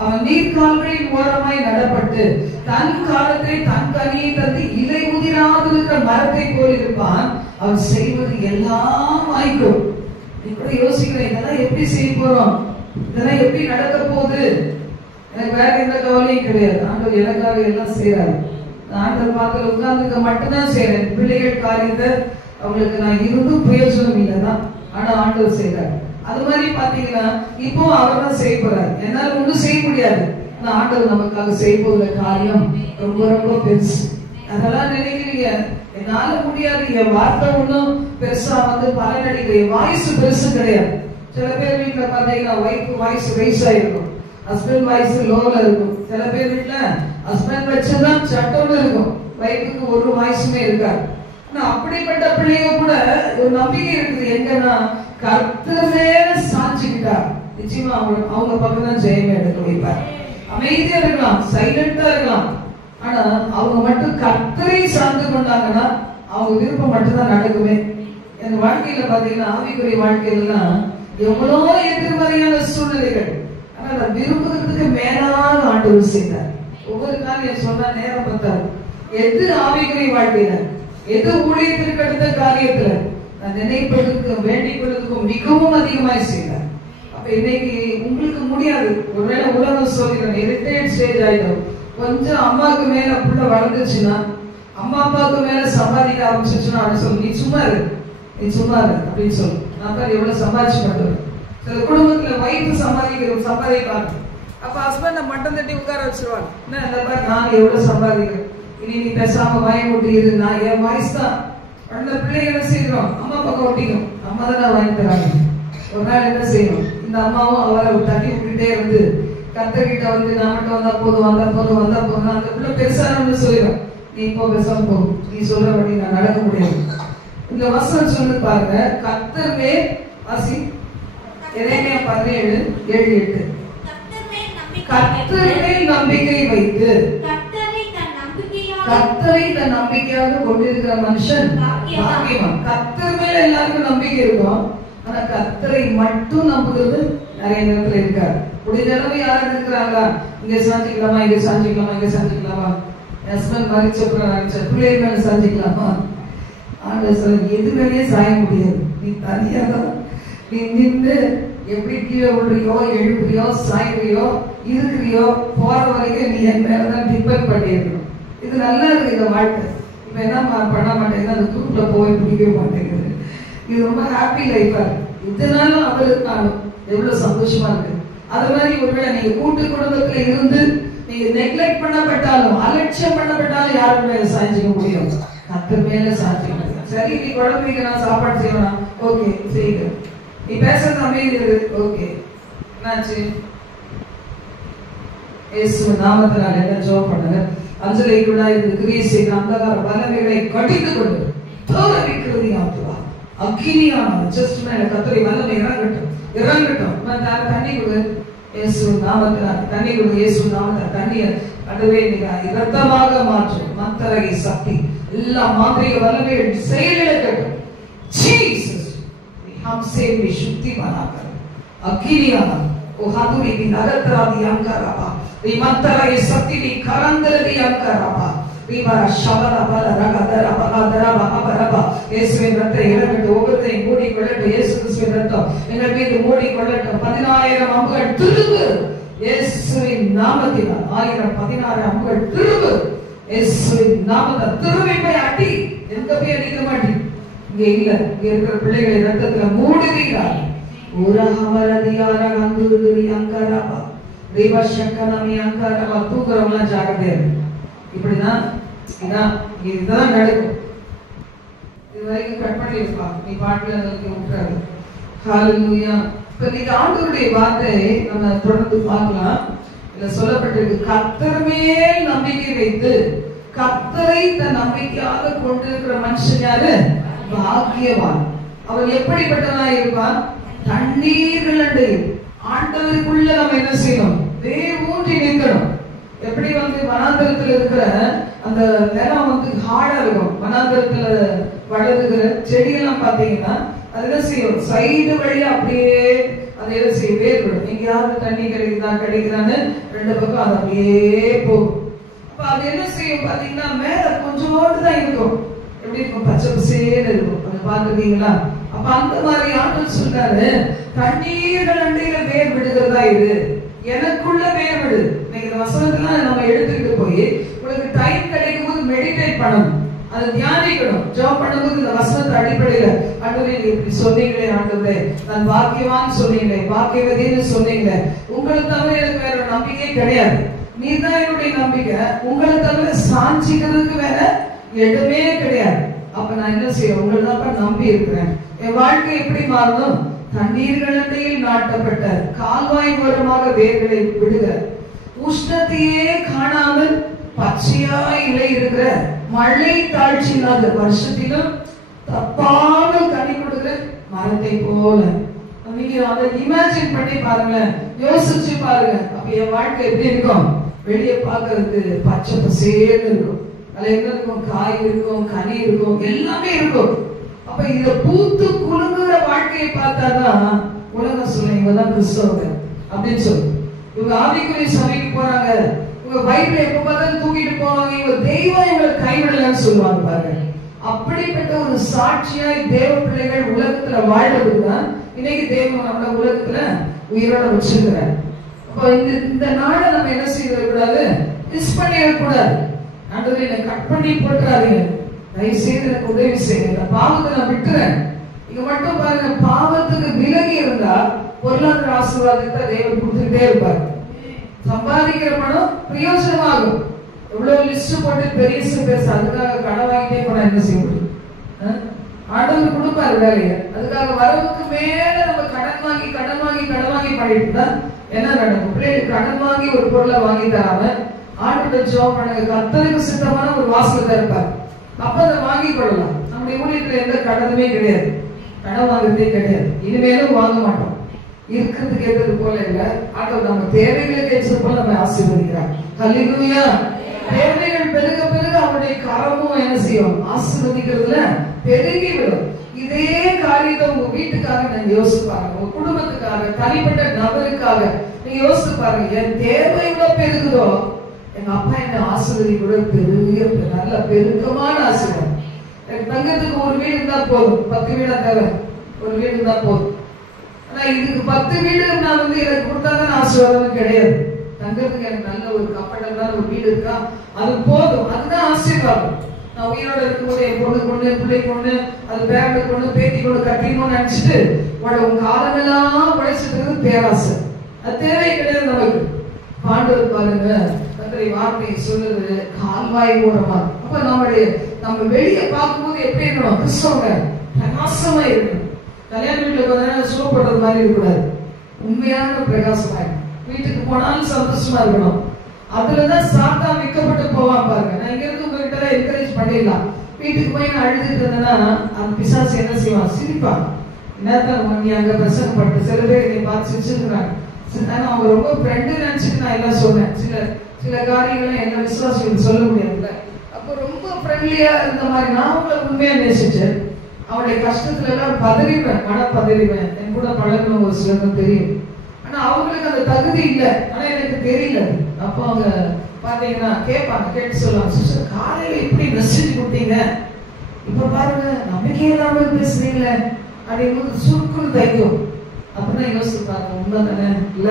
அவன் நீர்கால்களின் ஓரமாய் நடப்பட்டு தன் காலத்தை தன் கனியை தந்து இலை உதிராது இருக்கிற மரத்தை போல் இருப்பான். அவன் செய்வது எல்லாம் வாய்க்கும். இப்ப யோசிக்கிறேன், இதெல்லாம் எப்படி செய்ய போறோம், இதெல்லாம் எப்படி நடக்க போகுது, எனக்கு வேற எந்த கவலையும் கிடையாது. ஆண்டவர் எனக்காக எல்லாம் செய்யறாரு. ஆண்டவர் பார்த்து உட்கார்ந்து மட்டும்தான் செய்யறேன். பிள்ளைகள் காரியத்தை அவங்களுக்கு நான் இருந்தும் பிரயோஜனம் இல்லைதான், ஆனா ஆண்டவர் செய்யறாரு. அது மாதிரி பாத்தீங்கன்னா இப்போ அவர் தான் செய்ய போறாரு. என்னால ஒண்ணும் செய்ய முடியாது, ஆனா ஆண்டவர் நமக்காக செய்ய போகிற காரியம் ரொம்ப ரொம்ப பெருசு. அதெல்லாம் நினைக்கிறீங்க, என்னால முடியாது, என் வார்த்தை ஒண்ணும் பெருசா பலன் அடிக்கிற, என் வாய்ஸ் பெருசு கிடையாது. சில பேர் வீட்டுல பாத்தீங்கன்னா ஒய்ஃப் வாய்ஸ் ரைஸ் ஆயிருக்கும், ஹஸ்பண்ட் வாய்ஸ் லோல இருக்கும். சில பேர் வீட்டுல ஹஸ்பண்ட் வச்சுதான் சட்டம்னு இருக்கும், ஒய்ஃபுக்கு ஒரு வாய்ஸுமே இருக்காது. ஆனா அப்படிப்பட்ட பிள்ளைங்க கூட ஒரு நம்பிக்கை இருக்குது, எங்கன்னா கர்த்தர் மேல சாட்சிக்கிட்டா நிச்சயமா அவங்க பக்கம் தான் ஜெயமே எடுக்க வைப்பார். அமைதியா இருக்கலாம், சைலண்டா இருக்கலாம், ஆனா அவங்க மட்டும் கர்த்தரை சார்ந்து கொண்டாங்கன்னா அவங்க விருப்பம் மட்டும்தான் நடக்குமே. என் வாழ்க்கையில பாத்தீங்கன்னா ஆவிக்குரிய வாழ்க்கையிலாம் எவ்வளவு எதிர்மறையான சூழ்நிலைகள், ஆனா நான் விரும்புறதுக்கு மேலான ஆண்டவர் செய்தார். ஒவ்வொரு காரியம் சொன்னா நேரம் பார்த்தாரு. எது ஆவிக்குரிய வாழ்க்கையில, எது ஊழியத்திற்கு அடுத்த காரியத்துல நான் நினைப்பதற்கும் வேண்டிக் கொள்வதற்கும் மிகவும் அதிகமாய் செய்தார். அப்ப இன்னைக்கு உங்களுக்கு முடியாது. ஒருவேளை உலகம் சொல்கிறேன், இரிட்டேட் ஸ்டேஜ் ஆயிடும், கொஞ்சம் அம்மாவுக்கு மேல புள்ள வளர்ந்துச்சுன்னா அம்மா அப்பாவுக்கு மேல சம்பாதிக்க ஆரம்பிச்சிச்சுன்னா அவன் சொல்லு, நீ சும்மா இரு அப்படின்னு சொல்லு. நான் பாரு எவ்வளவு சம்பாதிச்சு பண்ணுவேன். சில குடும்பத்துல வைஃப் சம்பாதிப்பாங்க. அப்ப ஹஸ்பண்ட மட்டம் தட்டி உட்கார வச்சிருவாங்க. என்ன இந்த பாரு நான் எவ்வளவு சம்பாதிக்கிறேன், இனி நீ பேசாம வாய் மூட்டி இரு, நான் என் வாய்ஸ் தான். அந்த பிள்ளைங்க என்ன செய்யறோம், அம்மா பக்கம் ஒட்டிக்கும், அம்மா தான் வாங்கி தராங்க. ஒரு நாள் என்ன செய்யணும், இந்த அம்மாவும் அவரை தட்டி விட்டுட்டே இருந்து கத்தர்கிட்ட வந்து நான் மட்டும் வந்தா போதும் அந்த பிள்ளை பெருசானு சொல்லிடும். நீ இப்போ பேசாம போகும், நீ சொல்றபடி நான் நடக்க முடியாது. இந்த வசனம் சொல்லி பாருங்க, கர்த்தர் மேல் வாசி எரேமியா 17:7-8. கர்த்தர் மேல் நம்பிக்கை வைத்து கர்த்தரை தன் நம்பிக்கையாக கொண்டிருக்கிற மனுஷன் பாக்கியவான். கர்த்தர் மேல எல்லாருக்கும் நம்பிக்கை இருக்கும், ஆனா கர்த்தரை மட்டும் நம்புகிறது நிறைய நேரத்துல இருக்காரு. முடிஞ்ச அளவு யாரும் இருக்கிறாங்களா, இங்க சாஞ்சிக்கலாமா ஹஸ்பண்ட் மறிச்ச பிள்ளை மேல சாஞ்சிக்கலாமா? எது மேலேயே சாய முடியாது. நீ தனியா தான் நீ நின்று எப்படி கீழே விடுறியோ எழுப்புறியோ சாய்றியோ இருக்கிறியோ போற வரைக்கும் நீ என் மேலதான் டிபெண்ட் பண்ணிருக்கணும். இது நல்லா இருக்கு இந்த வாழ்க்கை. இப்ப என்ன பண்ண மாட்டேங்குது, அந்த தூக்குல போய் பிடிக்கவே மாட்டேங்குது. இது ரொம்ப ஹாப்பி லைஃபா இருக்கு. இதனாலும் அவளுக்கு எவ்வளவு சந்தோஷமா இருக்கு. அது மாதிரி ஒருவேளை நீங்க கூட்டு குடும்பத்துல இருந்து நீங்க நெக்லெக்ட் பண்ணப்பட்டாலும் அலட்சியம் பண்ணப்பட்டாலும் யாரு மேல சாய்ச்சிக்க முடியும்? கர்த்தர் மேல சாய்ச்சிக்க முடியும். சரி, நீ குழந்தைக்கு நான் சாப்பாடு செய்யணும், ஓகே செய்கிறேன். நீ பேசுறது அமைதி ஓகே, என்னாச்சு? இயேசு நாமத்தினால என்ன ஜெபம் பண்ணுங்க. அஞ்சலை கூட இந்த கிரியை செய்த அந்தகார வல்லமைகளை கடிந்து கொண்டு தோரவிக்கிறது ஆத்துவா அக்கினியான ஜஸ்ட் மேல கர்த்தரை வல்லமை இறங்கட்டும். தண்ணி கொடு இயேசு நாமத்தினால, தண்ணி கொடு இயேசு நாமத்தினால. தண்ணியை அதுவே இரத்தமாக மாற்றும் மந்தரகை சக்தி எல்லா மாந்திரிக வல்லமைகள் செயலிழக்கட்டும். ஜீசஸ் हमसे भी शुद्धि बनाकर अकिलियाना ओ हाथुरी भी नगतरा दी अंकारापा री मंतरा ये शक्ति भी करंदर दी अंकारापा री बारा शबरा बाला रगदरा बाला दरा बाबरबा இயேசுவின் ரத்தத்தை இறங்கட்டு, ஒவ்வொருத்தை மூடி கொள்ளட்டு. இயேசு கிறிஸ்துவின் ரத்தம் எங்கள் மீது மூடி கொள்ளட்டும். 10,000 அம்புகள் திரும்பு இயேசுவின் நாமத்தினால். 1016 அம்புகள் திரும்பு இயேசுவின் நாமத்தால். திரும்பி போய் அடி, எங்க போய் அடிக்க மாட்டீங்க. இங்க இல்ல, இங்க இருக்கிற பிள்ளைகளை ரத்தத்துல மூடுவீர்கள். தூக்குறவங்களாம் ஜாக்கிரதையா இருக்கு. இப்படிதான் இதுதான் நடக்கும். இது வரைக்கும் கட் பண்ணி இருப்பாங்க, நீ பாட்டுல விட்டுறாரு. ஹல்லேலூயா. இப்ப நீங்க ஆண்டவருடைய வார்த்தையை நம்ம தொடர்ந்து பார்க்கலாம். இதுல சொல்லப்பட்டிருக்கு, கர்த்தர் மேல் நம்பிக்கை வைத்து கர்த்தரை தன் நம்பிக்கையாக கொண்டிருக்கிற மனுஷன் யாரு? பாக்கியவான். அவன் எப்படிப்பட்டவனா இருப்பான்? தண்ணீர்கள் ஆண்டவருக்குள்ள நம்ம என்ன செய்யணும்? வேர் ஊன்றி நிற்கணும். எப்படி வனாந்தரத்துல இருக்கிற அந்த நிலம் ஹார்டா இருக்கும். வனாந்தரத்துல வளருகிற செடியெல்லாம் பாத்தீங்கன்னா அது என்ன செய்யும்? சைடு வழியா அப்படியே அது என்ன செய்யும்? வேர் விடும். எங்கேயாவது தண்ணி கிடைக்குதான்னு ரெண்டு பக்கம் அது அப்படியே போகும். அப்ப அது என்ன செய்யும் பாத்தீங்கன்னா, மேல கொஞ்சோடு தான் இருக்கும். எப்படி இருக்கும்? பச்சை பசேன்னு இருக்கும். அதை பாத்துருக்கீங்களா? அப்ப அந்த மாதிரி ஆண்டவர் சொல்றாரு, தண்ணீர்கள் அண்டையில வேர் விடுகிறதா இது, எனக்குள்ள வேர் விடு. இந்த வசனத்துல நம்ம எடுத்துக்கிட்டு போய் உங்களுக்கு டைம் கிடைக்கும் போது மெடிடேட் பண்ணணும், அதை தியானிக்கணும். ஜெபம் பண்ணும்போது இந்த வசனத்தை அடிப்படையில, ஆண்டவரே நீங்க இப்படி சொன்னீங்களே, ஆண்டவரே நான் பாக்கியவான் சொன்னீங்களே, பாக்கியவதின்னு சொன்னீங்களே, உங்களை தவிர எனக்கு வேற நம்பிக்கை கிடையாது, நீதான் என்னுடைய நம்பிக்கை, உங்களை தவிர சாட்சிக்கிறதுக்கு வேற இடமே கிடையாது. அப்ப நான் என்ன செய்ய? உங்களை தான் நம்பி இருக்கிறேன். என் வாழ்க்கை எப்படி மாறணும்? தண்ணீர்களிடையில் நாட்டப்பட்ட கால்வாய் ஓரமாக வேர்களை விடுக, உஷ்ணத்தையே காணாமல் பச்சையாய் இலை இருக்கிற, மழை தாழ்ச்சி இல்லாத வருஷத்திலும் தப்பாமல் கனி கொடுக்கிற மரத்தை போல. நீங்க அதை இமேஜின் பண்ணி பாருங்களேன், யோசிச்சு பாருங்க. அப்ப என் வாழ்க்கை எப்படி இருக்கும்? வெளியே பார்க்கறதுக்கு பச்சை பசேன்னு இருக்கும். அதுல என்ன இருக்கும்? காய் இருக்கும், கனி இருக்கும், எல்லாமே இருக்கும். அப்ப இத பூத்து குலுங்குற வாழ்க்கையை பார்த்தாதான் உலகம் சொல்ல இவதான் கிறிஸ்தவங்க அப்படின்னு சொல்லு. இவங்க ஆவிக்குரிய சபைக்கு போறாங்க, இவங்க பைபிள் எப்ப பார்த்தாலும் தூக்கிட்டு போவாங்க, இவங்க தெய்வம் இவங்களை கைவிடலன்னு சொல்லுவாங்க பாருங்க. அப்படிப்பட்ட ஒரு சாட்சியாய் தேவ பிள்ளைகள் உலகத்துல வாழ்றதுதான் இன்னைக்கு தேவன் நம்ம உலகத்துல உயிரோட வச்சிருக்கிறார். அப்போ இந்த நாளை நம்ம என்ன செய்ய கூடாது? மிஸ் பண்ணிட கூடாது. ஆண்டவரே என்னை கட் பண்ணி போட்டுறாதீங்க, தயவு செய்து எனக்கு உதவி செய்யுங்க, இந்த பாவத்தை நான் விட்டுறேன். இங்க மட்டும் பாருங்க, பாவத்துக்கு விலகி இருந்தா பொருளாதார ஆசீர்வாதத்தை தேவன் கொடுத்துக்கிட்டே இருப்பார். சம்பாதிக்கிற பணம் பிரயோஜனமாகும். எவ்வளவு லிஸ்ட் போட்டு பெரிய பேச அதுக்காக கடன் வாங்கிட்டே போனா என்ன செய்ய முடியும்? ஆண்டவர் கொடுப்பாரு வேலையை. அதுக்காக வரவுக்கு மேல நம்ம கடன் வாங்கி கடன் வாங்கி கடன் வாங்கி பண்ணிட்டு தான் என்ன நடக்கும்? பிள்ளைகளுக்கு கடன் வாங்கி ஒரு பொருளை வாங்கி தராம ஆண்டவரை ஜெபம் பண்ணுங்க, கர்த்தருக்கு சித்தமான ஒரு வாசல் இருப்பார், அப்ப அதை வாங்கி கொள்ளலாம். நம்முடைய ஊழியத்துல எந்த கடனுமே கிடையாது, கடன் வாங்குறதே கிடையாது, இனிமேலும் வாங்க மாட்டோம். இருக்கிறதுக்கு ஏற்றது போல இல்ல, ஆண்டவர் நம்ம தேவைகளுக்கு ஏற்றது போல நம்ம ஆசீர்வதிக்கிறார். ஹல்லேலூயா. தேவைகள் பெருக பெருக அவருடைய கரமும் என்ன செய்யும்? ஆசீர்வதிக்கிறதுல பெருகி விடும். இதே காரியத்தை உங்க வீட்டுக்காக நீங்க யோசிச்சு பாருங்க, உங்க குடும்பத்துக்காக, தனிப்பட்ட நபருக்காக நீங்க யோசிச்சு பாருங்க. என் தேவை எவ்வளவு பெருகுதோ எங்க அப்பா என்ன ஆசீர்வதி கூட பெரிய நல்ல பெருக்கமான ஆசீர்வாதம். எனக்கு தங்கத்துக்கு ஒரு வீடு இருந்தா போதும், 10 வீடா தேவை, ஒரு வீடு இருந்தா போதும். ஆனா இதுக்கு 10 வீடு நான் எனக்கு கொடுத்தாதான் ஆசீர்வாதம் கிடையாது. தங்கத்துக்கு எனக்கு நல்ல ஒரு கம்ஃபர்டபுளான ஒரு வீடு இருக்கா, அது போதும், அதுதான் ஆசீர்வாதம். நான் உயிரோட இருக்கும்போது என் பொண்ணு கொண்டு பிள்ளை கொண்டு அது பேரனை கொண்டு பேத்தி கொண்டு கட்டிக்கணும்னு நினைச்சிட்டு உன் காலமெல்லாம் உழைச்சிட்டு பேராசை, அது தேவை கிடையாது நமக்கு. ஆண்டவர் பாருங்க கர்த்தருடைய வார்த்தை சொல்லுது, கால்வாய் ஓரமா. அப்ப நம்ம வெளியே பார்க்கும்போது எப்படி இருக்கணும்? கிறிஸ்தவங்க பிரகாசமா இருக்கணும். கல்யாண வீட்டுல ஷோ பண்றது மாதிரி இருக்கக்கூடாது, உண்மையான பிரகாசமா இருக்கணும். வீட்டுக்கு போனாலும் சந்தோஷமா இருக்கணும். அதுலதான் சாத்தா விற்கப்பட்டு போவான் பாருங்க. நான் இங்க இருந்து உங்ககிட்ட என்கரேஜ் பண்ணிடலாம். வீட்டுக்கு போய் நான் அழுதுட்டு இருந்தேன்னா அந்த பிசாசு என்ன செய்வான்? சிரிப்பான். என்னத்தான் நீ அங்க பிரசங்கப்பட்டு சில பேர் என்னை பார்த்து சிரிச்சிருக்கிறாங்க. அவங்க ரொம்ப ஃப்ரெண்டு நினைச்சிட்டு நான் எல்லாம் சொன்னேன். சில காரியங்களை என்ன விசுவாசிகள் சொல்ல முடியாதுல்ல. அப்போ ரொம்ப ஃப்ரெண்ட்லியா இருந்த மாதிரி நான் அவங்களை உண்மையா நேசிச்சேன். அவனுடைய கஷ்டத்துல எல்லாம் பதறிவேன், பதறிவேன். என் கூட பழகணும் ஒரு சிலருக்கு தெரியும், ஆனா அவங்களுக்கு அந்த தகுதி இல்லை. ஆனா எனக்கு தெரியல. அப்போ அவங்க பாத்தீங்கன்னா கேட்பாங்க, கேட்டு சொல்லுவாங்க, சிஸ்டர் காலையில இப்படி மெசேஜ் கொடுத்தீங்க, இப்ப பாருங்க நம்பிக்கை இல்லாம பேசுறீங்கள அப்படிங்கும்போது சுருக்குன்னு தைக்கும். அப்படின்னா யோசிச்சு பாருங்க, உண்மை தானே இல்ல?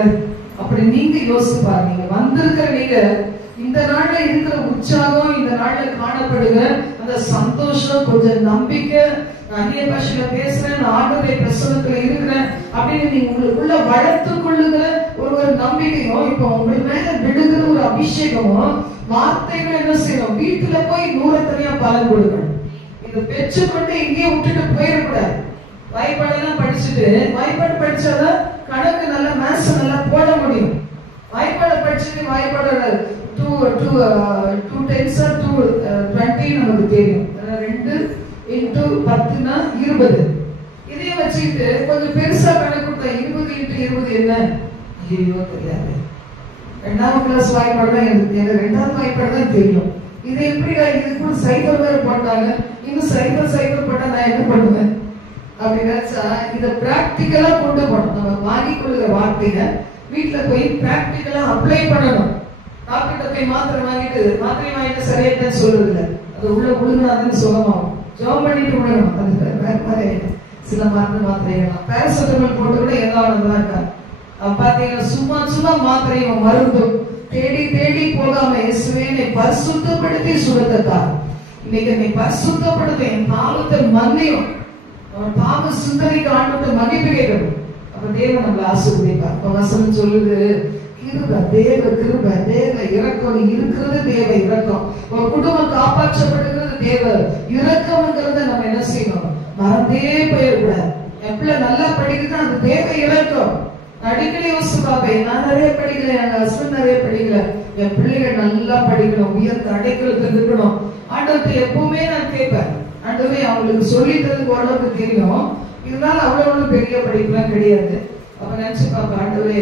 அப்படி நீங்க யோசிச்சு பாருங்க. நீங்க வந்திருக்கிற நீங்க இந்த நாள்ல இருக்கிற உற்சாகம், இந்த நாள்ல காணப்படுங்க அந்த சந்தோஷம், கொஞ்சம் நம்பிக்கை, அந்நிய பாஷையில பேசுறேன், ஆண்டவருடைய பிரசன்னத்துல இருக்கிறேன் அப்படின்னு நீங்க உங்களுக்குள்ள வளர்த்து கொள்ளுகிற ஒரு நம்பிக்கையும், இப்ப உங்களுக்கு மேல விடுகிற ஒரு அபிஷேகமும், வார்த்தைகள் என்ன செய்யணும்? வீட்டுல போய் தூரத்தனையா பலன் கொடுக்கணும். இதை பெற்றுக்கொண்டு இங்கேயே விட்டுட்டு போயிடக்கூடாது. வாய்ப்பாடெல்லாம் படிச்சுட்டு, வாய்ப்பாடு படிச்சாதான் கணக்கு நல்லா மேத்ஸ் நல்லா போட முடியும். வாய்ப்பாடு படிச்சுட்டு வாய்ப்பாடோட 2 10 220 நமக்கு தெரியும். 2 into 10 = 20. இதையே வச்சுக்கிட்டு கொஞ்சம் பெருசா கணக்கு கொடுத்தா 20 into 20 என்ன? ஐயோ தெரியாது. 2ஆம் கிளாஸ் வாய்ப்பாடு தான் எனக்கு 2ஆவது வாய்ப்பாடு தான் தெரியும். இது எப்படி இது கூட சைபர் வேற போட்டாங்க, இன்னும் சைபர் போட்டா நான் என்ன பண்ணுவேன் அப்படின்னு இதை பிராக்டிக்கலா கொண்டு போனோம். நம்ம வாங்கிக் கொள்ளுகிற வார்த்தையை வீட்டுல போய் பிராக்டிக்கலா அப்ளை பண்ணணும். டாக்டர்கிட்ட போய் மாத்திரை வாங்கிட்டு சரியாயிட்டேன்னு சொல்றது இல்லை, அது உள்ள உழுகுனாதுன்னு சொல்லமாகும். ஜாப் பண்ணிட்டு விடணும். அது வேற மாதிரி சில மாத்திரைகள் பேராசிட்டமால் போட்டு கூட ஏதாவது இருக்காது. பாத்தீங்கன்னா சும்மா மாத்திரையும் மருந்தும் தேடி தேடி போகாம இயேசுவே என்னை பரிசுத்தப்படுத்தி சுகத்தா, இன்னைக்கு என்னை பரிசுத்தப்படுத்த, என் பாவத்தை மன்னியும், பாவ சிந்தனைக்கு ஆண்டவரை மன்னிப்பு கேட்கணும். அப்ப தேவன் நம்மளை ஆசீர்வதிப்பார். அப்ப வசனம் சொல்லுது, தேவ கிருபை, தேவ இரக்கம் இருக்கிறது, தேவ இரக்கம். ஒரு குடும்பம் காப்பாற்றப்படுகிறது தேவ இரக்கம்ங்கிறத நம்ம என்ன செய்யணும்? மறந்தே போயிடக்கூடாது. எப்ப நல்லா படிக்குது அந்த தேவ இரக்கம். அடிக்கடி யோசிச்சு பார்ப்பேன், நான் நிறைய படிக்கல, என் ஹஸ்பண்ட் நிறைய படிக்கல, என் பிள்ளைகள் நல்லா படிக்கணும், உயர்ந்த அடைக்கலத்தில் இருக்கணும். ஆண்டவர்கிட்ட எப்பவுமே நான் கேட்பேன், ஆண்டவரே அவங்களுக்கு சொல்லிட்டதுக்கு ஓரளவுக்கு தெரியும், இருந்தாலும் அவ்வளவு பெரிய படிப்புலாம் கிடையாது. அப்ப நினைச்சு பாப்பா, ஆண்டவரே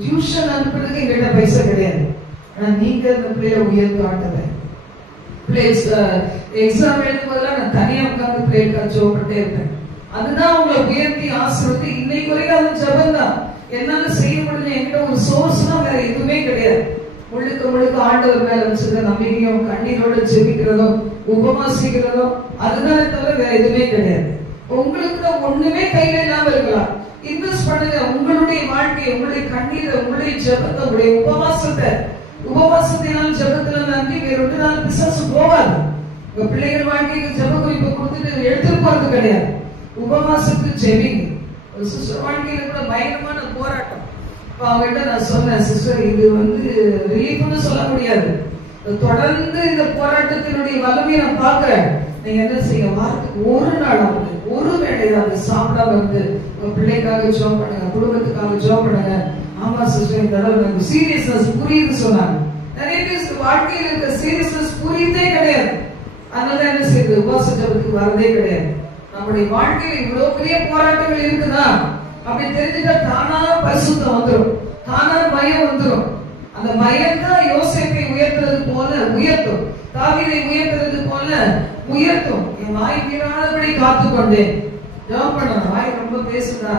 டியூஷன் அனுப்புறதுக்கு எங்கிட்ட பைசா கிடையாது, ஆனா நீங்க இந்த பிள்ளைய உயர்த்து ஆண்டவரே. எக்ஸாம் எழுதும் போதெல்லாம் நான் தனியா உட்கார்ந்து பிள்ளைகளுக்கு ஜெபப்பட்டே இருப்பேன். அதுதான் உங்களை உயர்த்தி ஆசீர்வதி. இன்னைக்கு வரைக்கும் அது ஜெபம் தான் என்னால செய்ய முடிஞ்ச. என்கிட்ட ஒரு சோர்ஸ்னா வேற எதுவுமே கிடையாது. முழுக்க ஆண்டவர் மேல வச்சிருக்க நம்பிக்கையும் கண்ணீரோட ஜெபிக்கிறதும் உபவாசிக்கிறதும் அதுதானே தவிர வேற எதுவுமே கிடையாது. உங்களுக்கு தான் ஒண்ணுமே கையில இல்லாம இருக்கலாம், இன்வெஸ்ட் பண்ணுங்க. உங்களுடைய வாழ்க்கையை, உங்களுடைய கண்ணீரை, உங்களுடைய ஜெபத்தை, உங்களுடைய உபவாசத்தை உபவாசத்தினால் ஜெபத்துல நம்பி வேற ஒரு நாள் பிசாசு போவாது. உங்க பிள்ளைகள் வாழ்க்கைக்கு ஜெப குறிப்பு கொடுத்துட்டு எடுத்துட்டு போறது கிடையாது. உபவாசத்துக்கு ஜெபிங்க. ஒரு சிஸ்டர் வாழ்க்கையில கூட பயங்கரமான போராட்டம். அவங்ககிட்ட நான் சொன்னேன், சிஸ்டர் இது ரிலீஃப்னு சொல்ல முடியாது, தொடர்ந்து இந்த போராட்டத்தினுடைய வலிமையை நான் பார்க்கிறேன். நீங்க என்ன செய்ய, வாரத்துக்கு ஒரு நாள் ஆகுது, ஒரு வேளையாவது சாப்பிடாம இருந்து உங்க பிள்ளைக்காக ஜெபம் பண்ணுங்க, குடும்பத்துக்காக ஜெபம் பண்ணுங்க. ஆமா சிஸ்டர், இந்த தடவை எனக்கு சீரியஸ்னஸ் புரியுது சொன்னாங்க. நிறைய பேருக்கு வாழ்க்கையில் இருக்க சீரியஸ்னஸ் புரியுதே கிடையாது. அதனால என்ன செய்யுது, உபவாச ஜெபத்துக்கு வரதே கிடையாது. நம்முடைய வாழ்க்கையில் இவ்வளவு பெரிய போராட்டங்கள் இருக்குதா அப்படி தெரிஞ்சுட்டா தானா பரிசுத்தம் வந்துடும், தானா பயம் வந்துடும். அந்த பயம் தான் யோசேப்பை உயர்த்துறது போல உயர்த்தும், தாவீதை உயர்த்துறது போல உயர்த்தும். என் வாய் மீறாதபடி காத்துக்கொண்டேன். ஜெபம் பண்ணணும். வாய் ரொம்ப பேசுதா,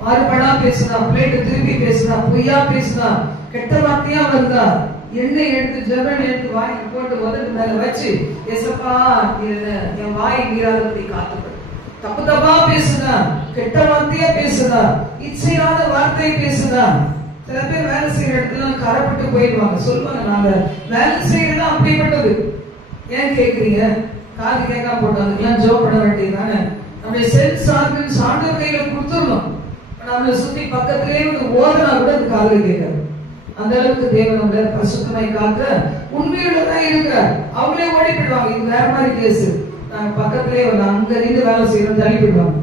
மாறுபடா பேசுதா, பிளேட்டு திருப்பி பேசுதா, பொய்யா பேசுதா, கெட்ட வார்த்தையா வருதா, எண்ணெய் எடுத்து ஜெபம் எடுத்து வாய்க்கு போட்டு உதட்டு மேல வச்சு, ஏசப்பா என் வாய் மீறாதபடி காத்துக்கொண்டு. தப்பு தப்பா பேசுதா, கெட்ட வார்த்தையா பேசுதா, இச்சையான வார்த்தை பேசுதா. சில பேர் வேலை செய்யற இடத்துல கரப்பட்டு போயிடுவாங்க, சொல்லுவாங்க நாங்க வேலை செய்யறதா அப்படிப்பட்டது. ஏன் கேக்குறீங்க, காது கேட்காம போட்டு அதுக்கெல்லாம் ஜோப் பண்ண வேண்டியதுதானே. நம்முடைய சென்ஸ் ஆர்கன்ஸ் ஆண்டவர் கையில கொடுத்துடணும். நம்மளை சுத்தி பக்கத்திலேயே ஓதனா கூட அது காது கேட்காது. அந்த அளவுக்கு தேவன் நம்மள பரிசுத்தமாய் காக்க உண்மையுள்ளதான் இருக்கிறார். அவங்களே ஓடி போயிடுவாங்க. இது வேற மாதிரி கேஸ், நாங்க பக்கத்திலே அங்க இருந்து வேலை செய்யறோம் தள்ளி போயிடுவாங்க.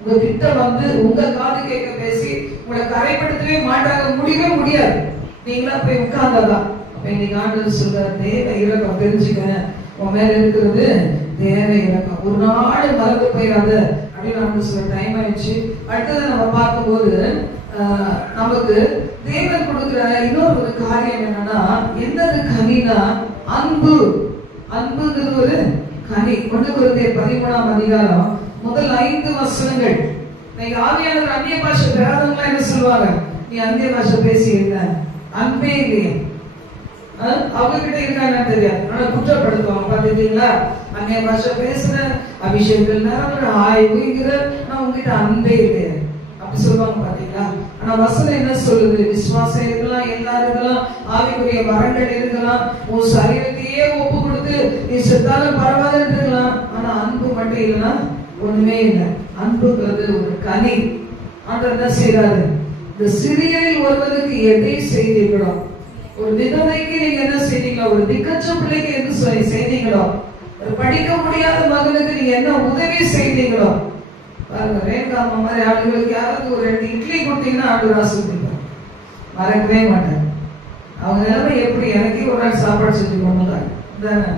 உங்க திட்டம் உங்க காது கேட்க பேசி உங்களை கரைப்படுத்தவே மாட்டாங்க, முடியவே முடியாது. நீங்களா போய் உட்கார்ந்ததான். அப்ப இன்னைக்கு ஆண்டவர் சொல்ற தேவ இரக்கம் தெரிஞ்சுக்க, உன் மேல இருக்கிறது தேவ இரக்கம், ஒரு நாள் மறந்து போயிடாத அப்படின்னு ஆண்டவர் சொல்ற டைம் ஆயிடுச்சு. அடுத்தது நம்ம பார்க்கும்போது நமக்கு தேவன் கொடுக்கிற இன்னொரு ஒரு காரியம் என்னன்னா, என்னது கனினா அன்பு. அன்புங்கிறது ஒரு கனி. 1 கொரிந்தியர் 13ஆம் அதிகாரம் முதல் 5 வசனங்கள். நீங்க ஆவியானவர் அந்நிய பாஷை பெறாதவங்களா என்ன சொல்லுவாங்க, நீ அந்நிய பாஷை பேசி என்ன அன்பே இல்லையே. அவங்க கிட்ட இருக்கான்னு தெரியாது, ஆனா குற்றப்படுத்துவாங்க. பாத்தீங்களா, அந்நிய பாஷை பேசுற அபிஷேகங்கள் நிறைய ஆய்வுங்கிற நான் உங்ககிட்ட அன்பே இல்லையே அப்படி சொல்லுவாங்க. பாத்தீங்களா, ஆனா வசனம் என்ன சொல்லுது, விசுவாசம் இருக்கலாம், எல்லாரும் இருக்கலாம், ஆவிக்குரிய வரங்கள் இருக்கலாம், உன் சரீரத்தையே ஒப்பு கொடுத்து நீ செத்தாலும் பரவாயில்ல இருக்கலாம், ஆனா அன்பு மட்டும் இல்லைன்னா ஒண்ணுமே இல்லை. அன்புங்கிறது ஒரு கனி. ஆண்டவர் என்ன செய்யறாரு, இந்த சிறியரில் ஒருவருக்கு எதை செய்தீங்களோ, ஒரு விதவைக்கு நீங்க என்ன செய்தீங்களோ, ஒரு திக்கற்ற பிள்ளைக்கு எது செய்தீங்களோ, ஒரு படிக்க முடியாத மகனுக்கு நீங்க என்ன உதவி செய்தீங்களோ. பாருங்க, ரேகாமா மாதிரி ஆளுகளுக்கு யாராவது ஒரு 2 இட்லி கொடுத்தீங்கன்னா ஆண்டு ஆசைப்படுவாங்க, மறக்கவே மாட்டாங்க. அவங்க நிலைமை எப்படி, எனக்கே ஒரு நாள் சாப்பாடு செஞ்சு கொண்டு தானே,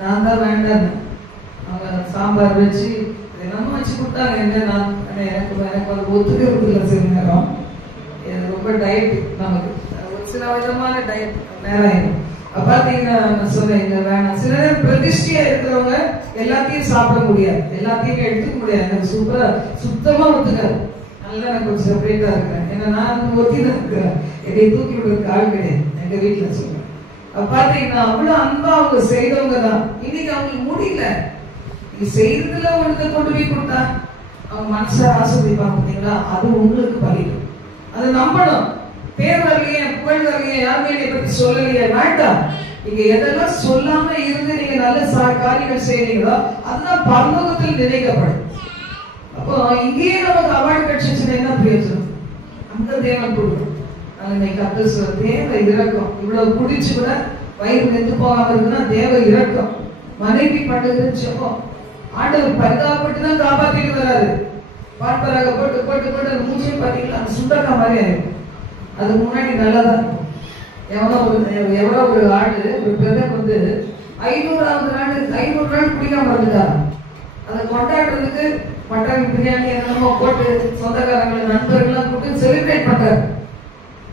நான் தான் வேண்டான்னு அவங்க சாம்பார் வச்சு என்னமோ வச்சு கொடுத்தாங்க. என்ன எனக்கு அது ஒத்துக்கிறது இல்லை. சில நேரம் ரொம்ப டயட், நமக்கு ஒரு சில விதமான டயட் நேரம் பாத்தீங்கன்னா நான் சொன்னேன் வேணாம். சில நேரம் பிரதிஷ்டியா இருக்கிறவங்க எல்லாத்தையும் சாப்பிட முடியாது, எல்லாத்தையும் எடுத்துக்க முடியாது. எனக்கு சூப்பரா சுத்தமா ஒத்துக்காது. நல்லா எனக்கு கொஞ்சம் செப்பரேட்டா இருக்கிறேன். ஏன்னா நான் ஒத்தி தான் இருக்கிறேன், என்னை தூக்கி விடுறதுக்கு ஆள் கிடையாது எங்க வீட்டுல. சொல்றேன் பாத்தீங்கன்னா அவ்வளவு அன்பா அவங்க செய்தவங்க தான். இன்னைக்கு அவங்களுக்கு முடியல. நீ செய்யறதுல ஒன்றத்தை கொண்டு போய் கொடுத்தா அவங்க மனசார ஆசைப்பாங்க. பாத்தீங்களா, அது உங்களுக்கு பலிடும். அதை நம்பணும். பேர் வரலையே, புகழ் வரலையே, யாருமே என்னை பத்தி சொல்லலையே, வேண்டாம். நீங்க எதெல்லாம் சொல்லாம இருந்து நீங்க நல்ல காரியங்கள் செய்யறீங்களோ அதுதான் பரலோகத்தில் நினைக்கப்படும். அப்போ இங்கேயே நமக்கு அவார்டு கிடைச்சிச்சுன்னா என்ன பிரயோஜனம், அந்த தேவன் கொடுக்கும். இன்னைக்கு கர்த்தர் சொல்ற தேவ இரக்கம். இவ்வளவு குடிச்சு கூட வயிறு வெந்து போகாம இருக்குன்னா தேவ இரக்கம். மனைவி பண்ணுகிற ஜெபம் ஆண்டவர் பரிதாபப்பட்டு தான் காப்பாத்திட்டு வராரு. பாட்பராக போட்டு போட்டு போட்டு அந்த மூச்சை பாத்தீங்களா, அந்த சுண்டக்கா மாதிரி ஆயிடும். அதுக்கு முன்னாடி நல்லதா இருக்கும். எவ்வளோ ஒரு ஆடு ஒரு பிரதர் 500வது நாள் 500 நாள் குடிக்காம இருந்துட்டாரு. அதை கொண்டாடுறதுக்கு மட்டன் பிரியாணி என்னமோ போட்டு சொந்தக்காரங்களை நண்பர்கள்லாம் கூப்பிட்டு செலிப்ரேட் பண்றாரு.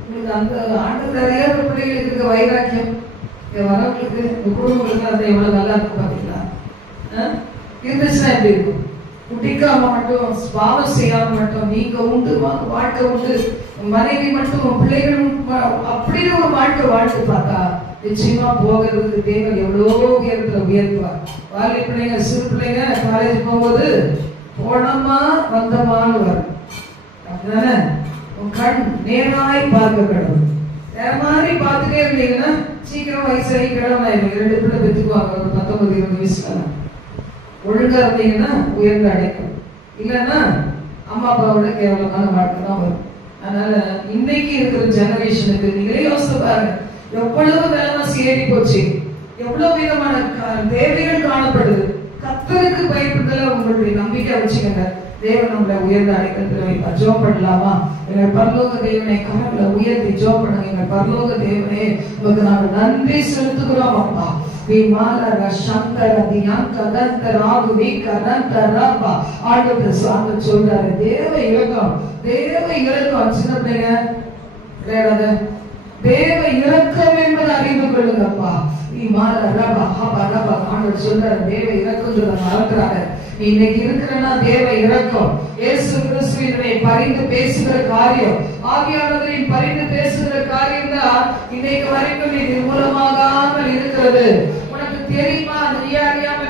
உங்களுக்கு அந்த ஆண்டு நிறைய பிள்ளைகளுக்கு இருக்க வைராக்கியம் வரவங்களுக்கு குடும்பங்களுக்கு அது எவ்வளவு நல்லா இருக்கும் பாத்தீங்களா. இருந்துச்சுன்னா எப்படி இருக்கும். குடிக்காம மட்டும் பாவம் செய்யாம மட்டும் நீங்க உண்டு வாழ்க்கை உண்டு, மனைவி மட்டும் பிள்ளைகள் அப்படின்னு ஒரு வாழ்க்கை பார்த்தா நிச்சயமா போகிறதுக்கு தேவன் எவ்வளவோ உயரத்துல உயர்த்துவார். வாலி பிள்ளைங்க சிறு பிள்ளைங்க காலேஜ் போகும்போது போனோமா வந்தமான்னு வரும். அப்படிதானே, உன் கண் நேராய் பார்க்க கடவுள். வேற மாதிரி பார்த்துட்டே இருந்தீங்கன்னா சீக்கிரம் வயசாகி கிழவனாயிரும். 2 பிள்ளை பெற்றுக்குவாங்க ஒரு 19-20 வயசுல. ஒழுங்கா இருந்தீங்கன்னா உயர்ந்து அடைக்கும், இல்லைன்னா அம்மா அப்பாவோட கேவலமான வாழ்க்கை தான் வரும். அதனால இன்னைக்கு இருக்கிற ஜெனரேஷனுக்கு நீங்களே யோசித்து பாருங்க, எவ்வளவு விலைவாசி ஏறி போச்சு, எவ்வளவு விதமான தேவைகள் காணப்படுது. கர்த்தருக்கு பயப்படுதல உங்களுடைய நம்பிக்கை வச்சுக்கங்க. தேவன் நம்மளை உயர்ந்த அடைக்கலத்தில் வைப்பார். ஜெபம் பண்ணலாமா? எங்கள் பரலோக தேவனை கரங்களை உயர்த்தி ஜெபம் பண்ணுங்க. எங்கள் பரலோக தேவனே, உங்களுக்கு நாங்கள் நன்றி செலுத்துகிறோம் அப்பா. சொல்றாரு தேவ இறக்கம், தேவ இறக்கம். சின்ன பிள்ளைங்க விளையாடாத. தேவ இறக்கம் என்பது அறிந்து கொள்ளுங்கப்பா. சொல்றாரு தேவ இறக்கம் சொல்ல மறக்கிறாங்க. இன்னைக்கு இருக்கிறனா தேவ இறக்கம். இயேசு கிறிஸ்துவினை பரிந்து பேசுகிற காரியம், ஆவியானவரின் பரிந்து பேசுகிற காரியம் தான் இன்னைக்கு வரைக்கும் இது மூலமாகாமல் இருக்கிறது. உனக்கு தெரியுமா? நீ அறியாம